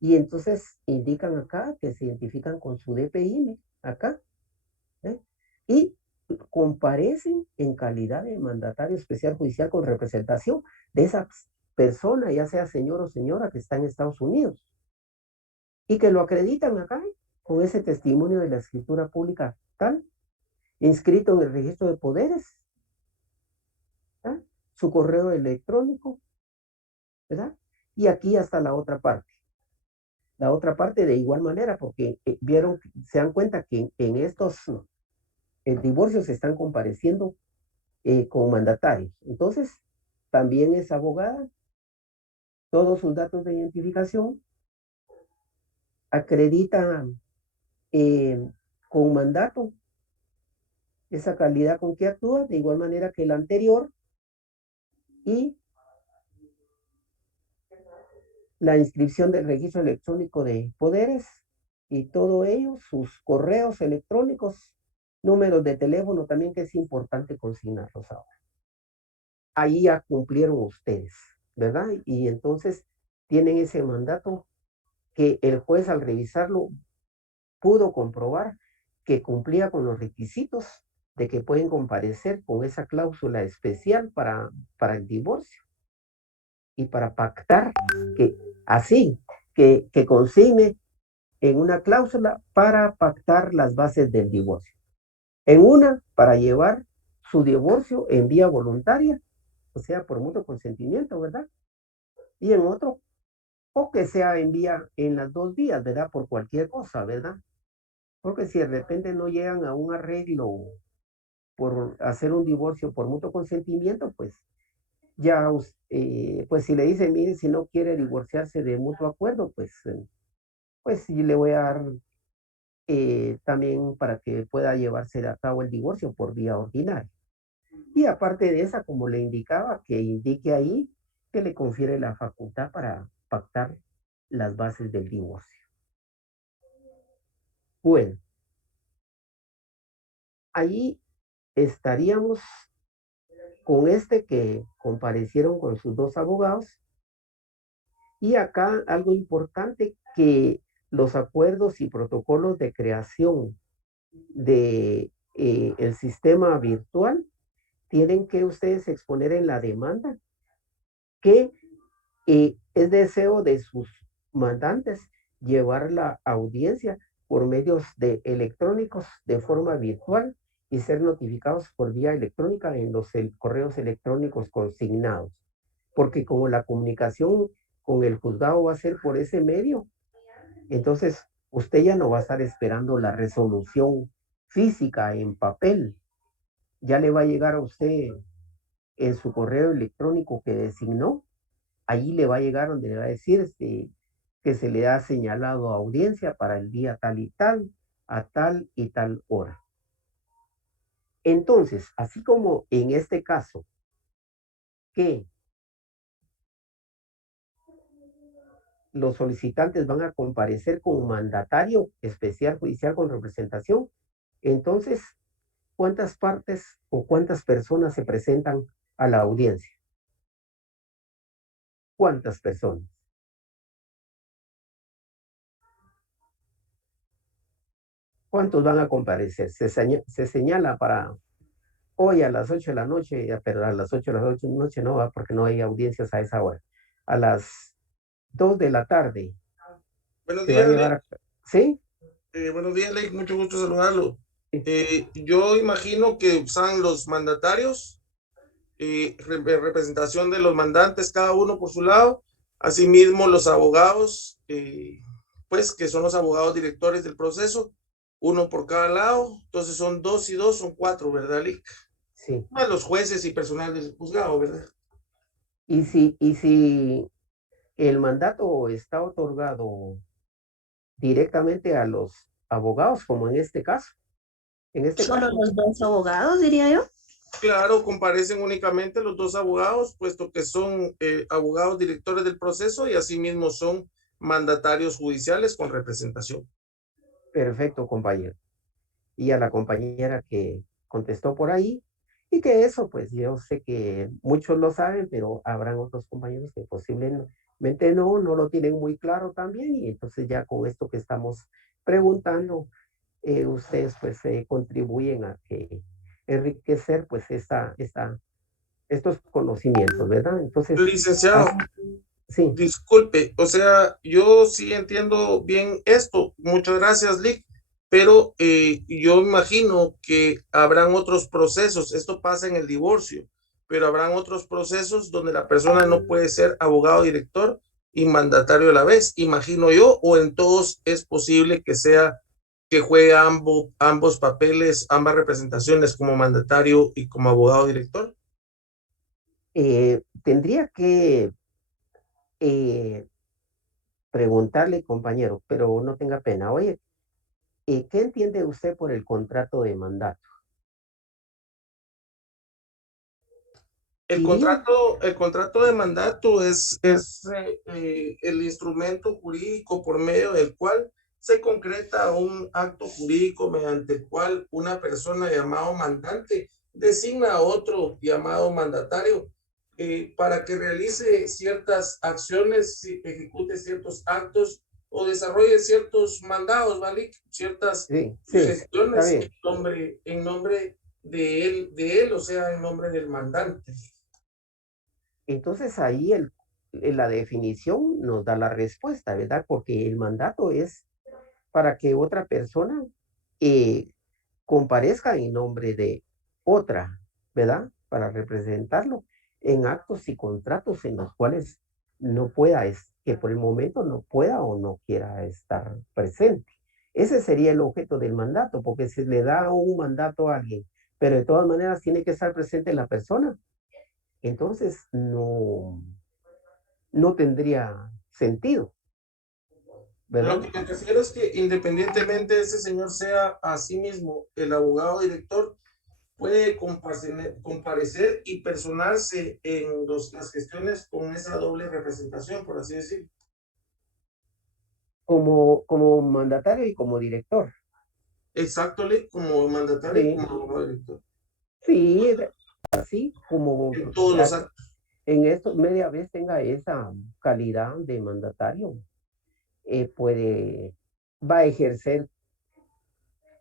Y entonces indican acá que se identifican con su DPI, acá. Y comparecen en calidad de mandatario especial judicial con representación de esa persona, ya sea señor o señora que está en Estados Unidos. Y que lo acreditan acá con ese testimonio de la escritura pública tal, inscrito en el registro de poderes, ¿verdad? Su correo electrónico, ¿verdad? Y aquí hasta la otra parte. La otra parte de igual manera, porque vieron, se dan cuenta que en estos divorcios se están compareciendo con mandatarios. Entonces, también es abogada, todos sus datos de identificación, acredita con mandato esa calidad con que actúa, de igual manera que el anterior, y la inscripción del registro electrónico de poderes y todo ello, sus correos electrónicos, números de teléfono también, que es importante consignarlos ahora. Ahí ya cumplieron ustedes, ¿verdad? Y entonces tienen ese mandato que el juez, al revisarlo, pudo comprobar que cumplía con los requisitos de que pueden comparecer con esa cláusula especial para el divorcio y para pactar, que así, que consigne en una cláusula para pactar las bases del divorcio. En una, para llevar su divorcio en vía voluntaria, o sea, por mutuo consentimiento, ¿verdad? Y en otro, o que sea en vía, en las dos vías, ¿verdad? Por cualquier cosa, ¿verdad? Porque si de repente no llegan a un arreglo por hacer un divorcio por mutuo consentimiento, pues ya, pues si le dicen, mire, si no quiere divorciarse de mutuo acuerdo, pues sí le voy a dar también para que pueda llevarse a cabo el divorcio por vía ordinaria. Y aparte de esa, como le indicaba, que indique ahí que le confiere la facultad para pactar las bases del divorcio. Bueno, ahí estaríamos con este que comparecieron con sus dos abogados. Y acá algo importante, que los acuerdos y protocolos de creación de el sistema virtual tienen que ustedes exponer en la demanda que es deseo de sus mandantes llevar la audiencia por medios electrónicos de forma virtual y ser notificados por vía electrónica en los correos electrónicos consignados. Porque como la comunicación con el juzgado va a ser por ese medio, entonces usted ya no va a estar esperando la resolución física en papel. Ya le va a llegar a usted en su correo electrónico que designó. Ahí le va a llegar donde le va a decir que se le ha señalado audiencia para el día tal y tal, a tal y tal hora. Entonces, así como en este caso, que los solicitantes van a comparecer con mandatario especial judicial con representación, entonces, ¿cuántas partes o cuántas personas se presentan a la audiencia? ¿Cuántas personas? ¿Cuántos van a comparecer? Se señala para hoy a las 8 de la noche, pero a las 8 de la noche no va, porque no hay audiencias a esa hora. A las 2 de la tarde. Buenos se va a días, llevar a... ¿Sí? buenos días, Lake, mucho gusto saludarlo. Yo imagino que usan los mandatarios, representación de los mandantes, cada uno por su lado, asimismo los abogados, pues que son los abogados directores del proceso, uno por cada lado, entonces son 2 y 2, son 4, ¿verdad, Lick? Sí. Más los jueces y personal del juzgado, ¿verdad? Y si el mandato está otorgado directamente a los abogados, como en este caso. Solo los 2 abogados, diría yo. Claro, comparecen únicamente los 2 abogados, puesto que son abogados directores del proceso y asimismo son mandatarios judiciales con representación. Perfecto, compañero. Y a la compañera que contestó por ahí, y que eso, pues yo sé que muchos lo saben, pero habrán otros compañeros que posiblemente no lo tienen muy claro también, y entonces ya con esto que estamos preguntando, ustedes pues contribuyen a que enriquecer pues estos conocimientos, ¿verdad? Entonces, licenciado, sí. Disculpe, o sea, yo sí entiendo bien esto, muchas gracias, Lick, pero yo imagino que habrán otros procesos, esto pasa en el divorcio, pero habrán otros procesos donde la persona no puede ser abogado director y mandatario a la vez, imagino yo, o en todos es posible que sea que juegue ambos papeles, ambas representaciones como mandatario y como abogado director. Tendría que preguntarle, compañero, pero no tenga pena. Oye, ¿qué entiende usted por el contrato de mandato? El contrato de mandato es el instrumento jurídico por medio del cual se concreta un acto jurídico mediante el cual una persona llamado mandante designa a otro llamado mandatario para que realice ciertas acciones, ejecute ciertos actos o desarrolle ciertos mandados, ¿vale? Ciertas gestiones en nombre de él, o sea, en nombre del mandante. Entonces ahí la definición nos da la respuesta, ¿verdad? Porque el mandato es para que otra persona comparezca en nombre de otra, ¿verdad? Para representarlo en actos y contratos en los cuales no pueda, que por el momento no pueda o no quiera estar presente. Ese sería el objeto del mandato, porque si le da un mandato a alguien, pero de todas maneras tiene que estar presente la persona, entonces no tendría sentido, ¿verdad? Lo que me refiero es que independientemente ese señor sea a sí mismo el abogado director, puede comparecer y personarse en las gestiones con esa doble representación, por así decirlo. Como mandatario y como director. Exacto, como mandatario y como abogado director. Sí, así como en todos los actos. En esto media vez tenga esa calidad de mandatario, va a ejercer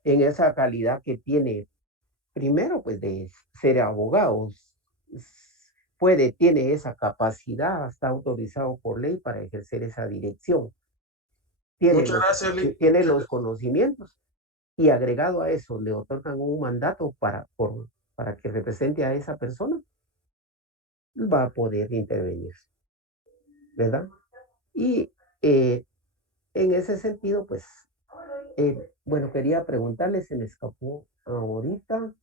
en esa calidad que tiene, primero pues de ser abogado, tiene esa capacidad, está autorizado por ley para ejercer esa dirección. Muchas gracias, Lee. Tiene los conocimientos y agregado a eso le otorgan un mandato para que represente a esa persona, va a poder intervenir, ¿verdad? Y en ese sentido, pues, bueno, quería preguntarle, se me escapó ahorita.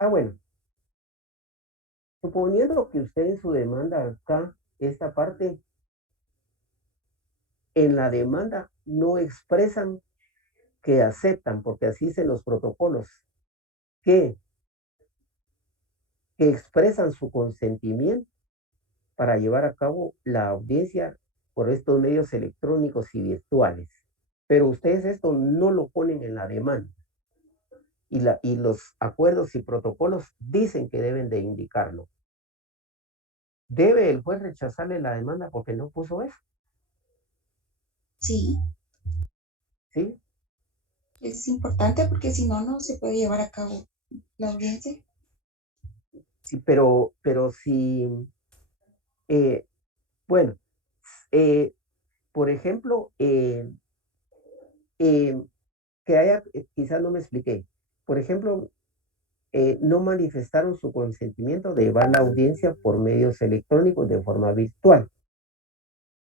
Bueno, suponiendo que usted en su demanda acá, esta parte, en la demanda no expresan que aceptan, porque así dicen los protocolos, que expresan su consentimiento para llevar a cabo la audiencia por estos medios electrónicos y virtuales. Pero ustedes esto no lo ponen en la demanda. Y los acuerdos y protocolos dicen que deben de indicarlo. ¿Debe el juez rechazarle la demanda porque no puso eso? Sí. ¿Sí? Es importante porque si no, no se puede llevar a cabo la audiencia. Sí, pero si Bueno, por ejemplo, que haya, quizás no me expliqué. Por ejemplo, no manifestaron su consentimiento de llevar la audiencia por medios electrónicos de forma virtual,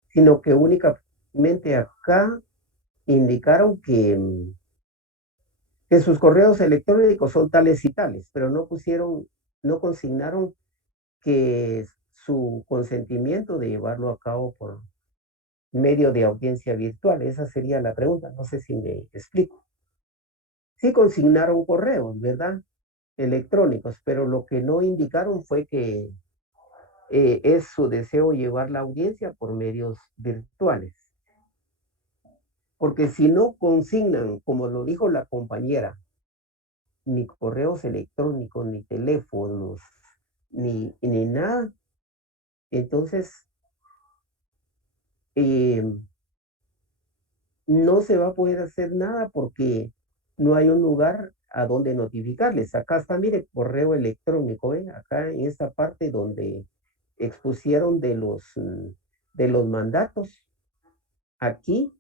sino que únicamente acá indicaron que sus correos electrónicos son tales y tales, pero no pusieron, no consignaron que su consentimiento de llevarlo a cabo por medio de audiencia virtual. Esa sería la pregunta, no sé si me explico. Sí consignaron correos, ¿verdad? Electrónicos, pero lo que no indicaron fue que es su deseo llevar la audiencia por medios virtuales. Porque si no consignan, como lo dijo la compañera, ni correos electrónicos, ni teléfonos, ni nada, entonces no se va a poder hacer nada porque no hay un lugar a donde notificarles. Acá está, mire, correo electrónico, ¿eh? Acá en esta parte donde expusieron de los mandatos, aquí,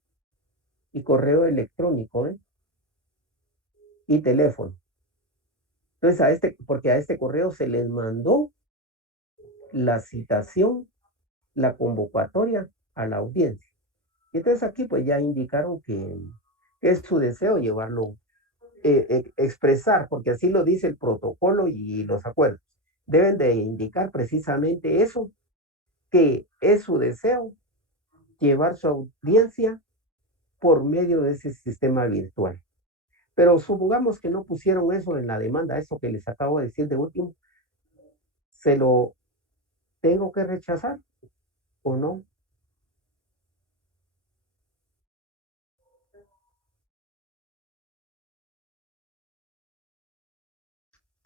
y correo electrónico, ¿eh? Y teléfono. Entonces, porque a este correo se les mandó la citación, la convocatoria a la audiencia. Y entonces aquí pues ya indicaron que es su deseo llevarlo, expresar, porque así lo dice el protocolo y los acuerdos. Deben de indicar precisamente eso, que es su deseo llevar su audiencia por medio de ese sistema virtual. Pero supongamos que no pusieron eso en la demanda, eso que les acabo de decir de último, ¿se lo tengo que rechazar o no?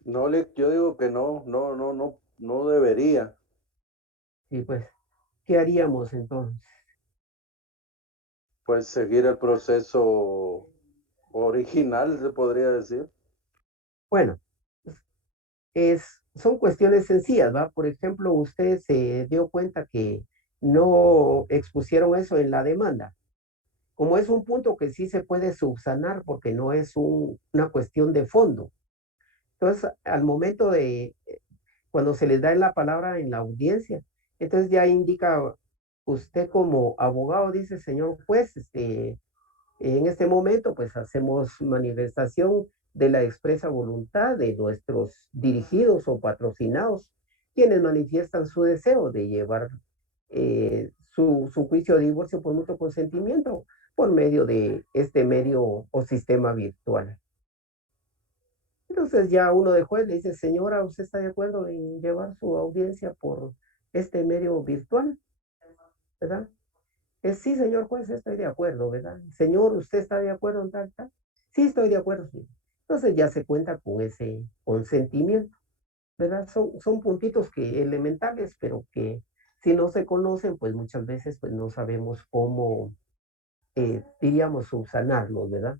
No, yo digo que no debería. Y pues, ¿qué haríamos entonces? Pues seguir el proceso original, se podría decir. Bueno, son cuestiones sencillas, ¿va? Por ejemplo, usted se dio cuenta que no expusieron eso en la demanda. Como es un punto que sí se puede subsanar porque no es una cuestión de fondo. Entonces, al momento cuando se les da la palabra en la audiencia, entonces ya indica usted como abogado, dice, señor juez, en este momento pues hacemos manifestación de la expresa voluntad de nuestros dirigidos o patrocinados, quienes manifiestan su deseo de llevar su juicio de divorcio por mutuo consentimiento por medio de este medio o sistema virtual. Entonces ya uno de juez le dice, señora, ¿usted está de acuerdo en llevar su audiencia por este medio virtual? ¿Verdad? Sí, señor juez, estoy de acuerdo, ¿verdad? Señor, ¿usted está de acuerdo en tal, tal? Sí, estoy de acuerdo, sí. Entonces ya se cuenta con ese consentimiento, ¿verdad? Son puntitos elementales, pero que si no se conocen, pues muchas veces pues no sabemos cómo, diríamos, subsanarlos, ¿verdad?